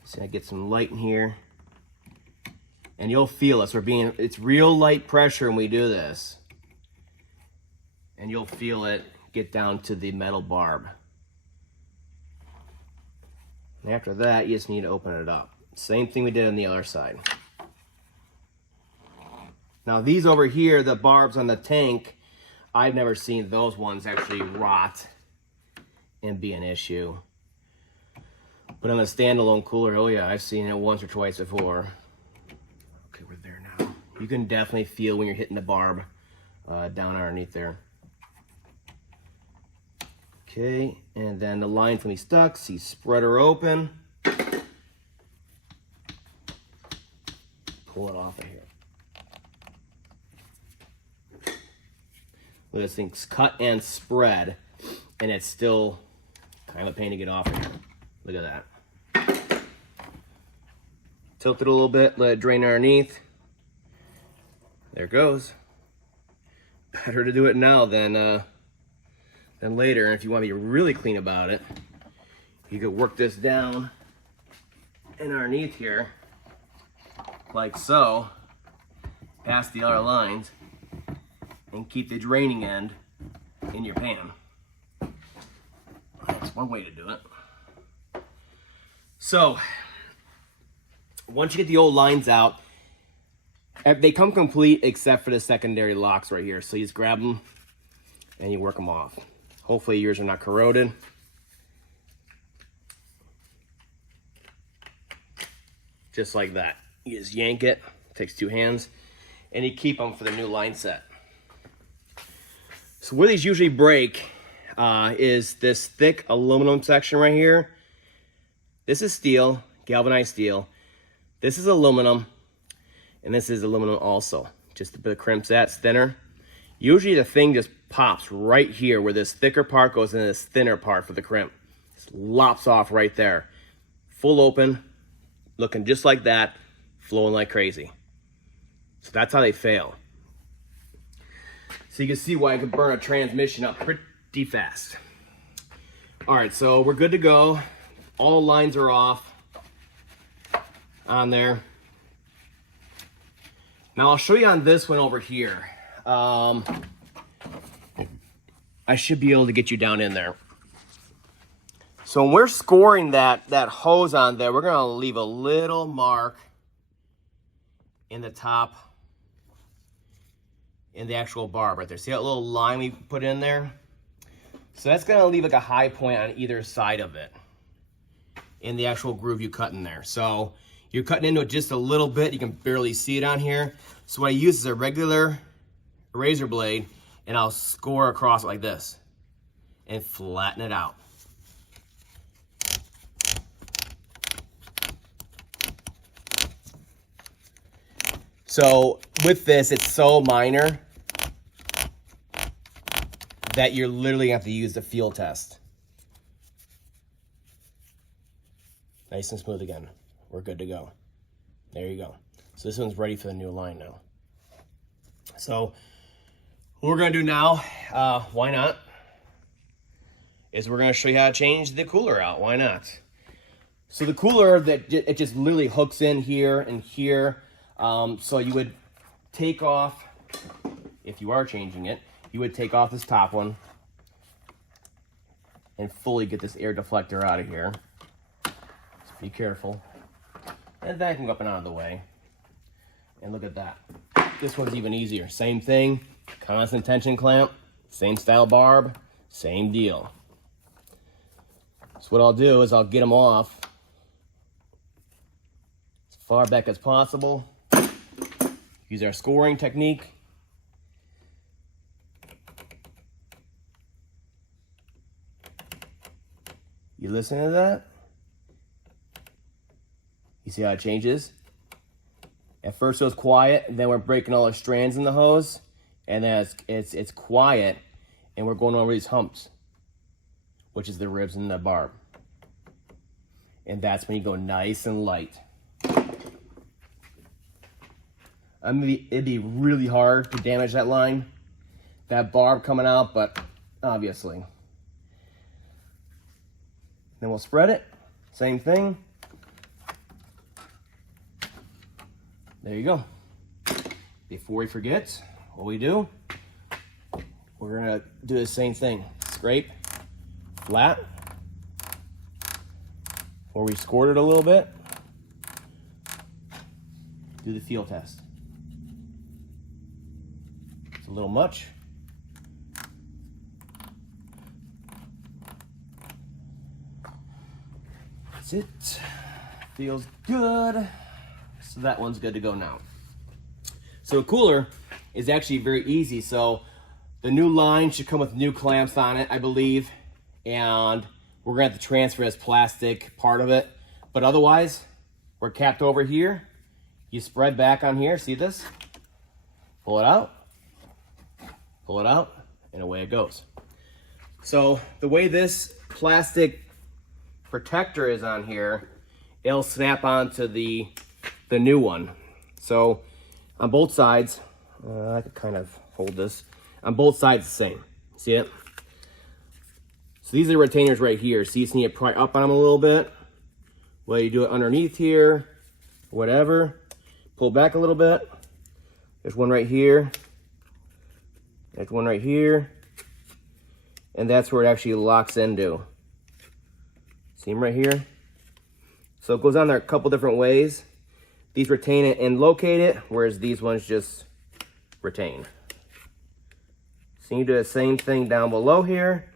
So I get some light in here, and you'll feel us. It's real light pressure when we do this, and you'll feel it get down to the metal barb. And after that, you just need to open it up. Same thing we did on the other side. Now these over here, the barbs on the tank, I've never seen those ones actually rot and be an issue. But on the standalone cooler, oh yeah, I've seen it once or twice before. Okay, we're there now. You can definitely feel when you're hitting the barb down underneath there. Okay, and then the line's gonna be stuck. See, spread her open. Pull it off of here. Look, this thing's cut and spread, and it's still kind of a pain to get off of here. Look at that. Tilt it a little bit, let it drain underneath. There it goes. Better to do it now than later. And if you want to be really clean about it, you could work this down and underneath here, like so, past the other lines, and keep the draining end in your pan. That's one way to do it. So, once you get the old lines out, they come complete except for the secondary locks right here. So you just grab them and you work them off. Hopefully yours are not corroded. Just like that. You just yank it, takes 2 hands, and you keep them for the new line set. So where these usually break is this thick aluminum section right here. This is steel, galvanized steel. This is aluminum, and this is aluminum also. Just a bit of crimps that's thinner. Usually the thing just pops right here where this thicker part goes into this thinner part for the crimp. Just lops off right there. Full open, looking just like that, flowing like crazy. So that's how they fail. So you can see why I can burn a transmission up pretty fast. All right, so we're good to go. All lines are off on there. Now I'll show you on this one over here. I should be able to get you down in there. So when we're scoring that hose on there, we're gonna leave a little mark in the top, in the actual barb right there. See that little line we put in there? So that's gonna leave like a high point on either side of it in the actual groove you cut in there. So you're cutting into it just a little bit. You can barely see it on here. So what I use is a regular razor blade, and I'll score across it like this and flatten it out. So with this, it's so minor that you're literally gonna have to use the field test. Nice and smooth again. We're good to go. There you go. So this one's ready for the new line now. So what we're gonna do now, why not, is we're gonna show you how to change the cooler out. Why not? So the cooler, it just literally hooks in here and here. So you would take off, if you are changing it, you would take off this top one and fully get this air deflector out of here. Just be careful. And that can go up and out of the way. And look at that. This one's even easier. Same thing, constant tension clamp, same style barb, same deal. So what I'll do is I'll get them off as far back as possible. Use our scoring technique. You listen to that? You see how it changes? At first it was quiet, then we're breaking all the strands in the hose, and then it's quiet, and we're going over these humps, which is the ribs and the barb. And that's when you go nice and light. It'd be really hard to damage that line, that barb coming out, but obviously. Then we'll spread it, same thing. There you go. Before we forget, what we do, we're gonna do the same thing. Scrape, flat, or we scored it a little bit. Do the feel test. It's a little much. Sit. Feels good. So that one's good to go now. So the cooler is actually very easy. So the new line should come with new clamps on it, I believe. And we're gonna have to transfer this plastic part of it. But otherwise, we're capped over here. You spread back on here, see this? Pull it out, and away it goes. So the way this plastic protector is on here, it'll snap onto the new one. So on both sides, I could kind of hold this. On both sides the same, see it? So these are the retainers right here. So you just need to pry up on them a little bit. Whether you do it underneath here, whatever. Pull back a little bit. There's one right here. There's one right here. And that's where it actually locks into. See them right here? So it goes on there a couple different ways. These retain it and locate it, whereas these ones just retain. So you do the same thing down below here.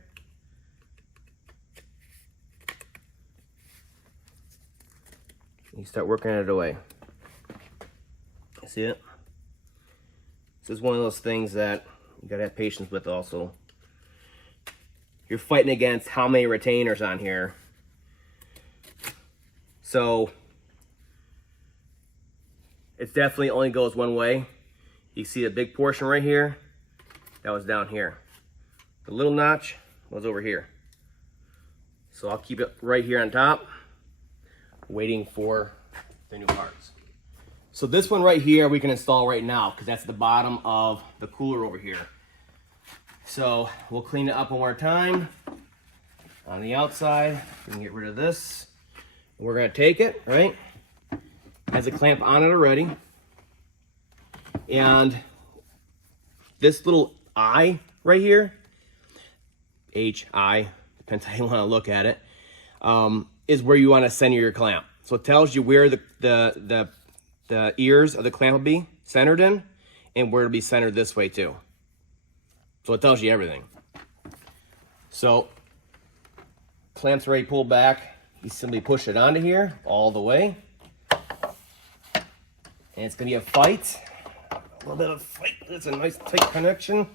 You start working it away. See it? This is one of those things that you gotta have patience with also. You're fighting against how many retainers on here. So it definitely only goes one way. You see a big portion right here, that was down here. The little notch was over here. So I'll keep it right here on top, waiting for the new parts. So this one right here we can install right now because that's the bottom of the cooler over here. So we'll clean it up one more time. On the outside, we can get rid of this. We're gonna take it, right? Has a clamp on it already. And this little eye right here, H-I, depends how you wanna look at it, is where you wanna center your clamp. So it tells you where the ears of the clamp will be centered in and where it'll be centered this way too. So it tells you everything. So clamp's already pulled back. You simply push it onto here all the way. And it's gonna be a fight. A little bit of a fight. It's a nice tight connection.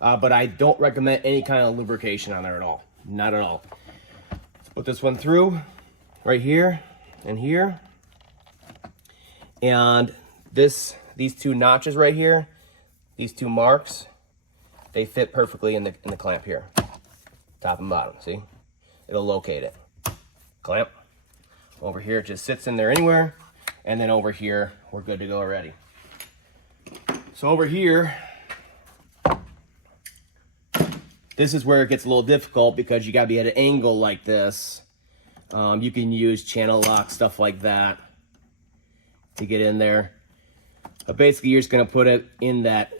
But I don't recommend any kind of lubrication on there at all. Not at all. Let's put this one through right here and here. And these two notches right here, these two marks, they fit perfectly in the clamp here. Top and bottom, see? It'll locate it. Clamp. Over here, it just sits in there anywhere. And then over here, we're good to go already. So over here, this is where it gets a little difficult because you gotta be at an angle like this. You can use channel lock, stuff like that to get in there. But basically you're just gonna put it in that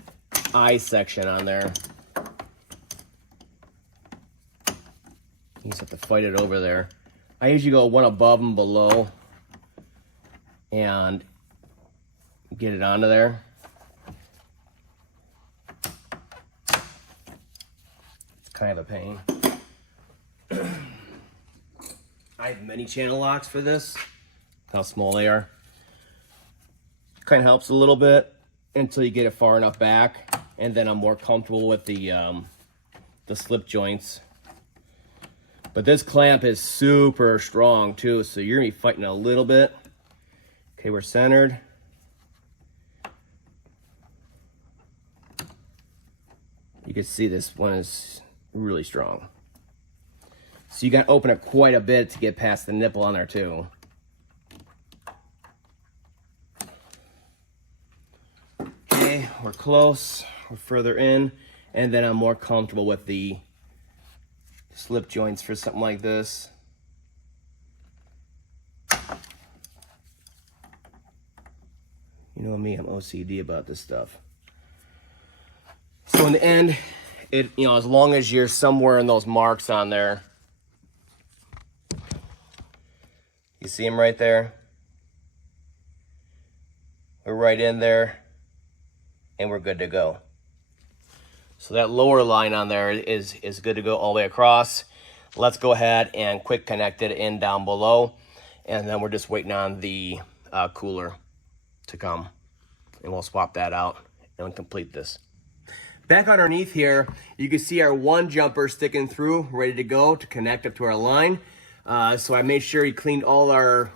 eye section on there. You just have to fight it over there. I usually go one above and below and get it onto there. It's kind of a pain. I have many channel locks for this, how small they are. Kind of helps a little bit until you get it far enough back, and then I'm more comfortable with the slip joints. But this clamp is super strong too, so you're gonna be fighting a little bit. Okay, we're centered. You can see this one is really strong. So you gotta open it quite a bit to get past the nipple on there too. Okay, we're close, we're further in, and then I'm more comfortable with the slip joints for something like this. You know me, I'm OCD about this stuff. So in the end, as long as you're somewhere in those marks on there, you see them right there? We're right in there, and we're good to go. So that lower line on there is good to go all the way across. Let's go ahead and quick connect it in down below. And then we're just waiting on the cooler to come. And we'll swap that out and complete this. Back underneath here, you can see our one jumper sticking through, ready to go to connect up to our line. So I made sure he cleaned all our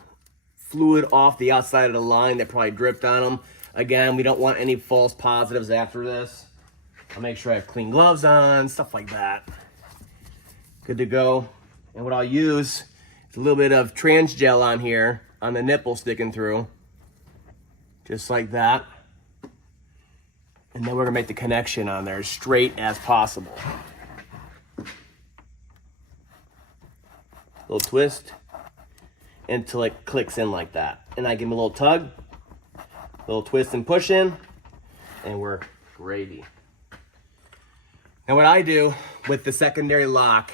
fluid off the outside of the line that probably dripped on them. Again, we don't want any false positives after this. I'll make sure I have clean gloves on, stuff like that. Good to go. And what I'll use is a little bit of trans gel on here on the nipple sticking through. Just like that. And then we're gonna make the connection on there as straight as possible. Little twist until it clicks in like that. And I give him a little tug, little twist and push in, and we're gravy. Now what I do with the secondary lock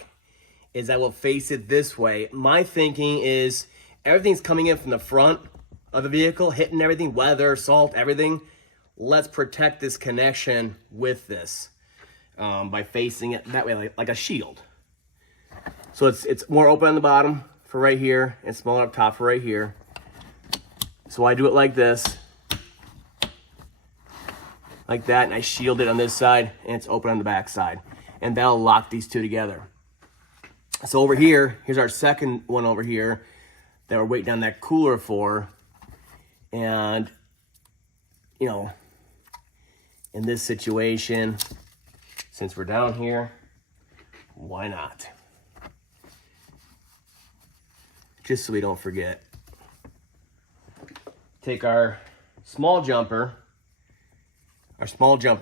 is I will face it this way. My thinking is everything's coming in from the front of the vehicle, hitting everything, weather, salt, everything. Let's protect this connection with this by facing it that way, like a shield. So it's more open on the bottom for right here and smaller up top for right here. So I do it like this, like that, and I shield it on this side, and it's open on the back side. And that'll lock these two together. So over here, here's our second one over here that we're waiting on that cooler for. And, you know, in this situation, since we're down here, why not? Just so we don't forget. Take our small jumper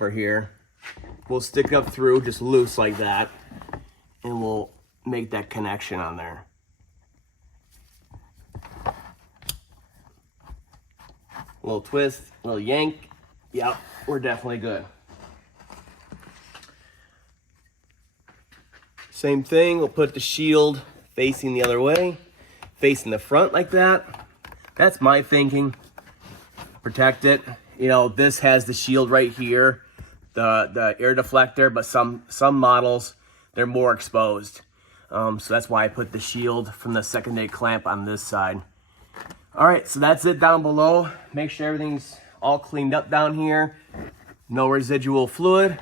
here, we'll stick it up through just loose like that, and we'll make that connection on there. A little twist, a little yank. Yep, we're definitely good. Same thing, we'll put the shield facing the other way, facing the front like that. That's my thinking. Protect it. You know, this has the shield right here, the air deflector, but some models, they're more exposed. So that's why I put the shield from the secondary clamp on this side. All right, so that's it down below. Make sure everything's all cleaned up down here. No residual fluid.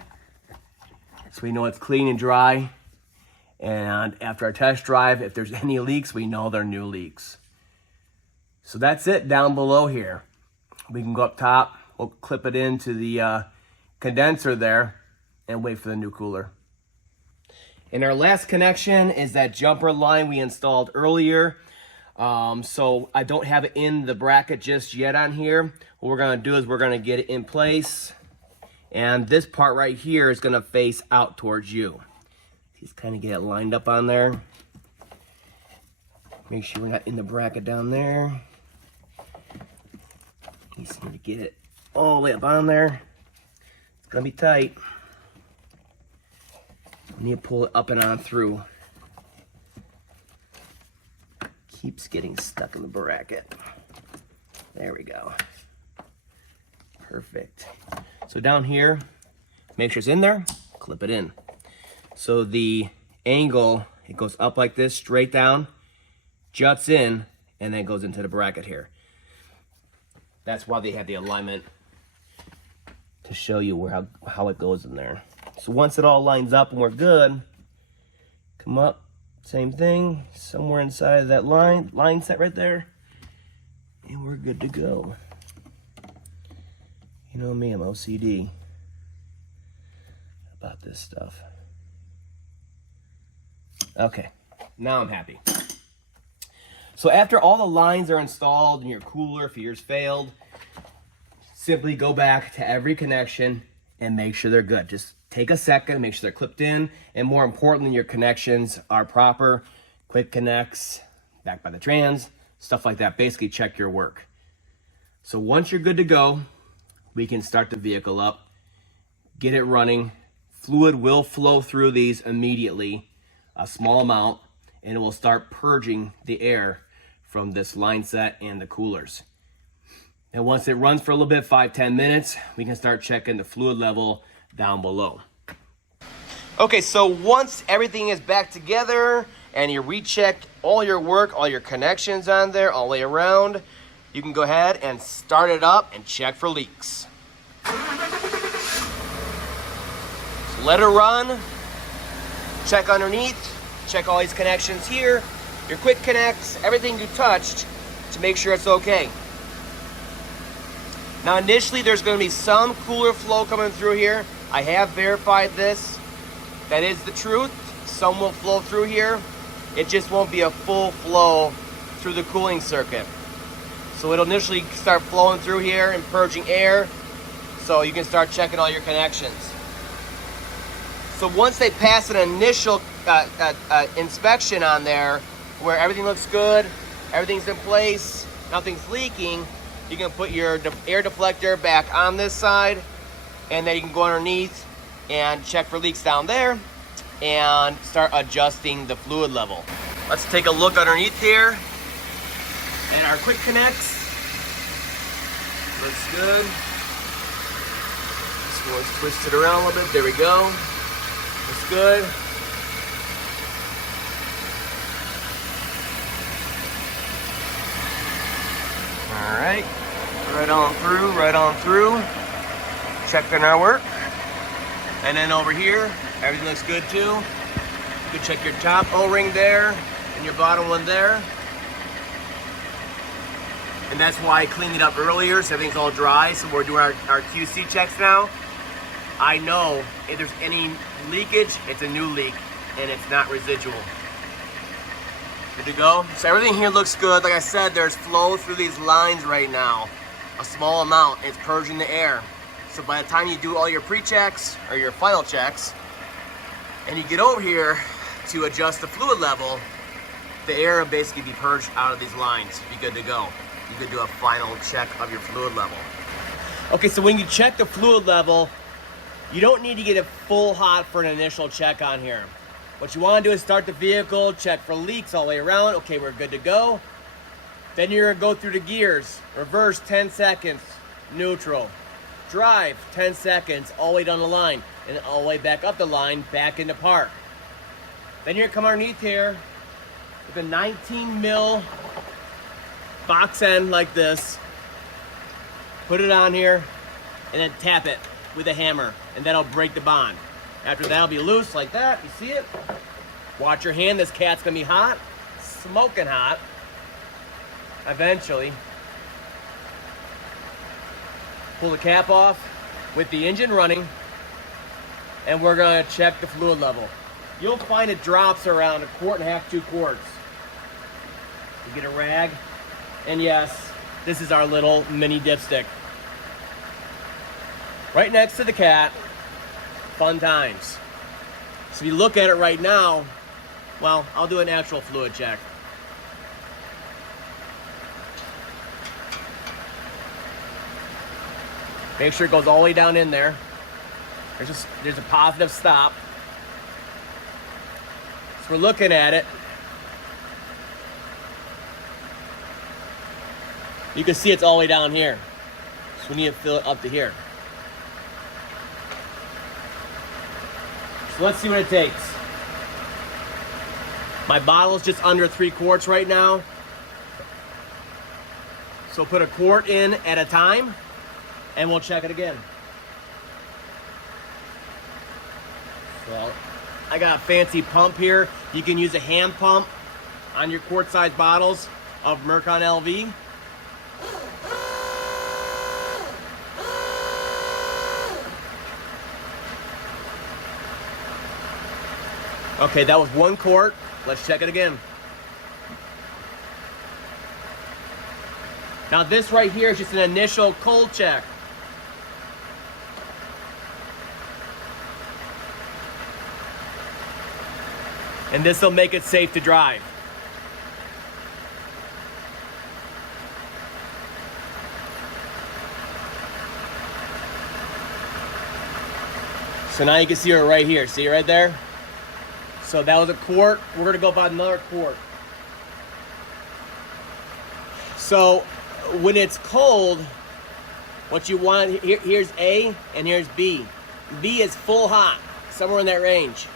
So we know it's clean and dry. And after our test drive, if there's any leaks, we know they're new leaks. So that's it down below here. We can go up top. We'll clip it into the condenser there and wait for the new cooler. And our last connection is that jumper line we installed earlier. So I don't have it in the bracket just yet on here. What we're gonna do is we're gonna get it in place. And this part right here is gonna face out towards you. Just kind of get it lined up on there. Make sure we're not in the bracket down there. You just need to get it all the way up on there. It's gonna be tight. You need to pull it up and on through. Keeps getting stuck in the bracket. There we go. Perfect. So down here, make sure it's in there, clip it in. So the angle, it goes up like this, straight down, juts in, and then goes into the bracket here. That's why they have the alignment to show you how it goes in there. So once it all lines up and we're good, come up, same thing, somewhere inside of that line set right there, and we're good to go. You know me, I'm OCD about this stuff. Okay, now I'm happy. So after all the lines are installed and your cooler, if yours failed, simply go back to every connection and make sure they're good. Just take a second, make sure they're clipped in, and more importantly, your connections are proper. Quick connects, back by the trans, stuff like that. Basically check your work. So once you're good to go, we can start the vehicle up, get it running. Fluid will flow through these immediately, a small amount, and it will start purging the air from this line set and the coolers. And once it runs for a little bit, 5-10 minutes, we can start checking the fluid level down below. Okay, so once everything is back together, and you rechecked all your work, all your connections on there, all the way around, you can go ahead and start it up and check for leaks. So let it run, check underneath, check all these connections here, your quick connects, everything you touched to make sure it's okay. Now initially there's going to be some cooler flow coming through here. I have verified this. That is the truth. Some will flow through here. It just won't be a full flow through the cooling circuit. So it'll initially start flowing through here and purging air, so you can start checking all your connections. So once they pass an initial inspection on there, where everything looks good, everything's in place, nothing's leaking, you can put your air deflector back on this side, and then you can go underneath and check for leaks down there and start adjusting the fluid level. Let's take a look underneath here and our quick connects. Looks good. This one's twisted around a little bit. There we go. Looks good. All right. Right on through. Checking our work. And then over here, everything looks good too. You can check your top O-ring there and your bottom one there. And that's why I cleaned it up earlier, so everything's all dry. So we're doing our QC checks now. I know if there's any leakage, it's a new leak and it's not residual. Good to go. So everything here looks good. Like I said, there's flow through these lines right now. A small amount, it's purging the air. So by the time you do all your pre-checks or your final checks, and you get over here to adjust the fluid level, the air will basically be purged out of these lines. Be good to go. You could do a final check of your fluid level. Okay, so when you check the fluid level, you don't need to get it full hot for an initial check on here. What you want to do is start the vehicle, check for leaks all the way around. Okay, we're good to go. Then you're going to go through the gears. Reverse 10 seconds, neutral. Drive 10 seconds all the way down the line and all the way back up the line, back into park. Then you're going to come underneath here with a 19 mil box end like this. Put it on here and then tap it with a hammer, and that'll break the bond. After that'll be loose like that. You see it? Watch your hand. This cat's gonna be hot, smoking hot. Eventually, pull the cap off with the engine running, and we're gonna check the fluid level. You'll find it drops around 1.5 quarts, 2 quarts. You get a rag, and yes, this is our little mini dipstick. Right next to the cat. Fun times. So if you look at it right now, well, I'll do an actual fluid check. Make sure it goes all the way down in there. There's a positive stop. So we're looking at it. You can see it's all the way down here. So we need to fill it up to here. So let's see what it takes. My bottle is just under 3 quarts right now. So put 1 quart in at a time, and we'll check it again. Well, I got a fancy pump here. You can use a hand pump on your quart-sized bottles of Mercon LV. Okay, that was 1 quart. Let's check it again. Now this right here is just an initial cold check. And this will make it safe to drive. So now you can see it right here. See it right there? So that was 1 quart. We're gonna go about another quart. So when it's cold, what you want, here's A and here's B. B is full hot, somewhere in that range.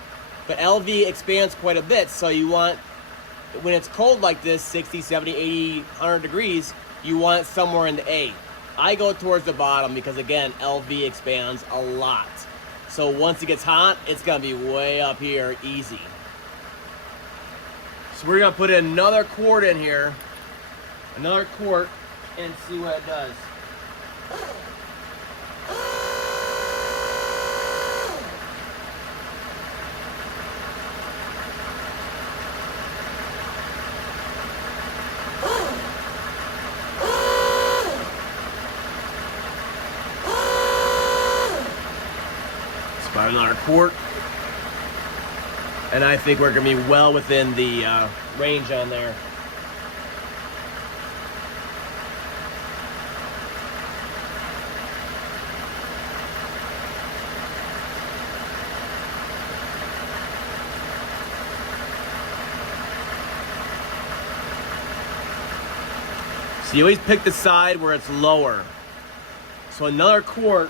But LV expands quite a bit, so you want, when it's cold like this, 60, 70, 80, 100 degrees, you want it somewhere in the A. I go towards the bottom because, again, LV expands a lot. So once it gets hot, it's gonna be way up here, easy. So we're gonna put another quart in here, another quart, and see what it does. About another quart, and I think we're gonna be well within the range on there. So you always pick the side where it's lower. So another quart,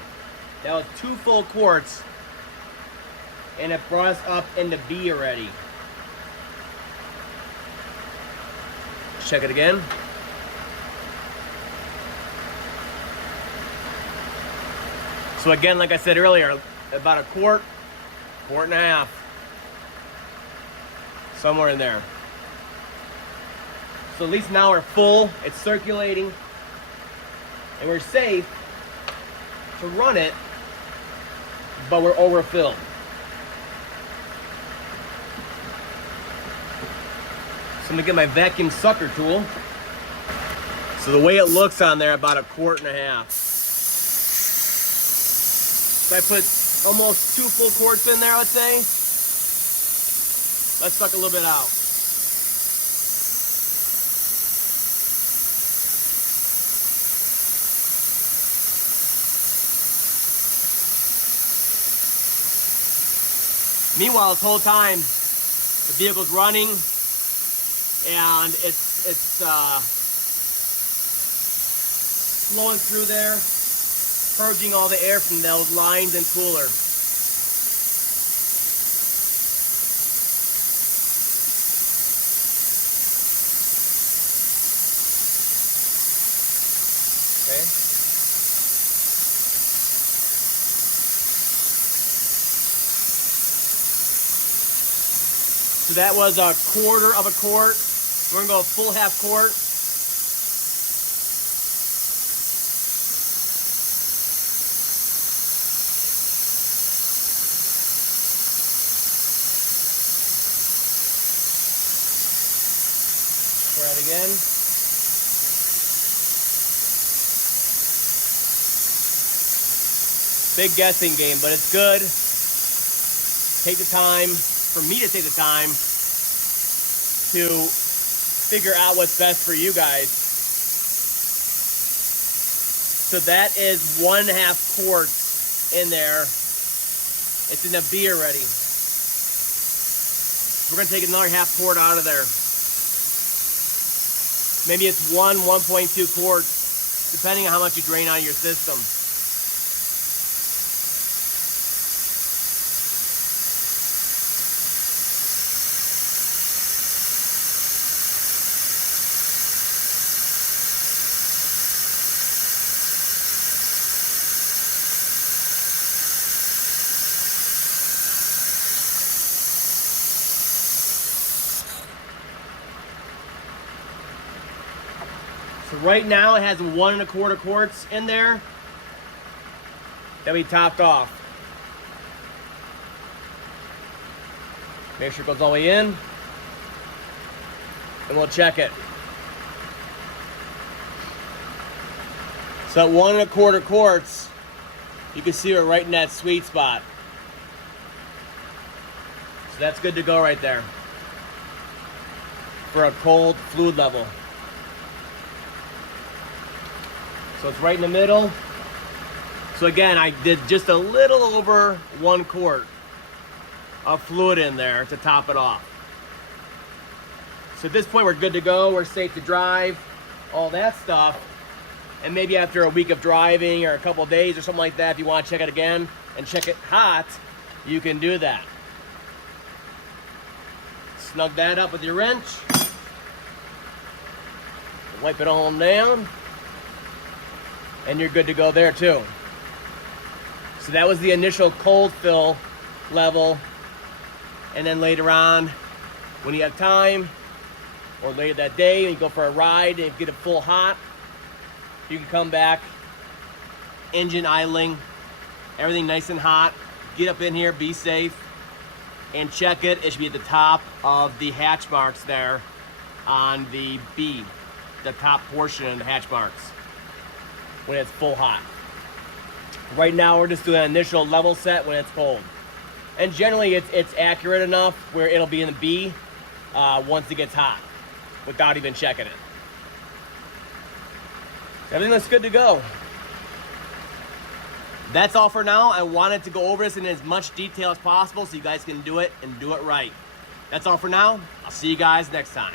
that was 2 full quarts, and it brought us up into B already. Check it again. So again, like I said earlier, about a quart, quart and a half, somewhere in there. So at least now we're full, it's circulating, and we're safe to run it, but we're overfilled. So I'm gonna get my vacuum sucker tool. So the way it looks on there, about a quart and a half. So I put almost 2 full quarts in there, let's say. Let's suck a little bit out. Meanwhile, this whole time, the vehicle's running, and it's flowing through there, purging all the air from those lines and cooler. Okay. So that was a quarter of a quart. We're gonna go a full half quart. Try it again. Big guessing game, but it's good. Take the time, for me to take the time to figure out what's best for you guys. So that is 1/2 quart in there. It's in the B already. We're gonna take another half quart out of there. Maybe it's 1.2 quarts, depending on how much you drain out of your system. So right now it has 1 1/4 quarts in there that we topped off. Make sure it goes all the way in, and we'll check it. So at 1 1/4 quarts, you can see we're right in that sweet spot. So that's good to go right there for a cold fluid level. So it's right in the middle. So again, I did just a little over 1 quart of fluid in there to top it off. So at this point, we're good to go. We're safe to drive, all that stuff. And maybe after a week of driving or a couple of days or something like that, if you want to check it again and check it hot, you can do that. snug that up with your wrench. Wipe it all down. And you're good to go there too. So that was the initial cold fill level. And then later on, when you have time, or later that day, and you go for a ride and get it full hot, you can come back, engine idling, everything nice and hot. Get up in here, be safe, and check it. It should be at the top of the hatch marks there on the B, the top portion of the hatch marks, when it's full hot. Right now, we're just doing an initial level set when it's cold. And generally, it's accurate enough where it'll be in the B once it gets hot, without even checking it. Everything looks good to go. That's all for now. I wanted to go over this in as much detail as possible so you guys can do it and do it right. That's all for now. I'll see you guys next time.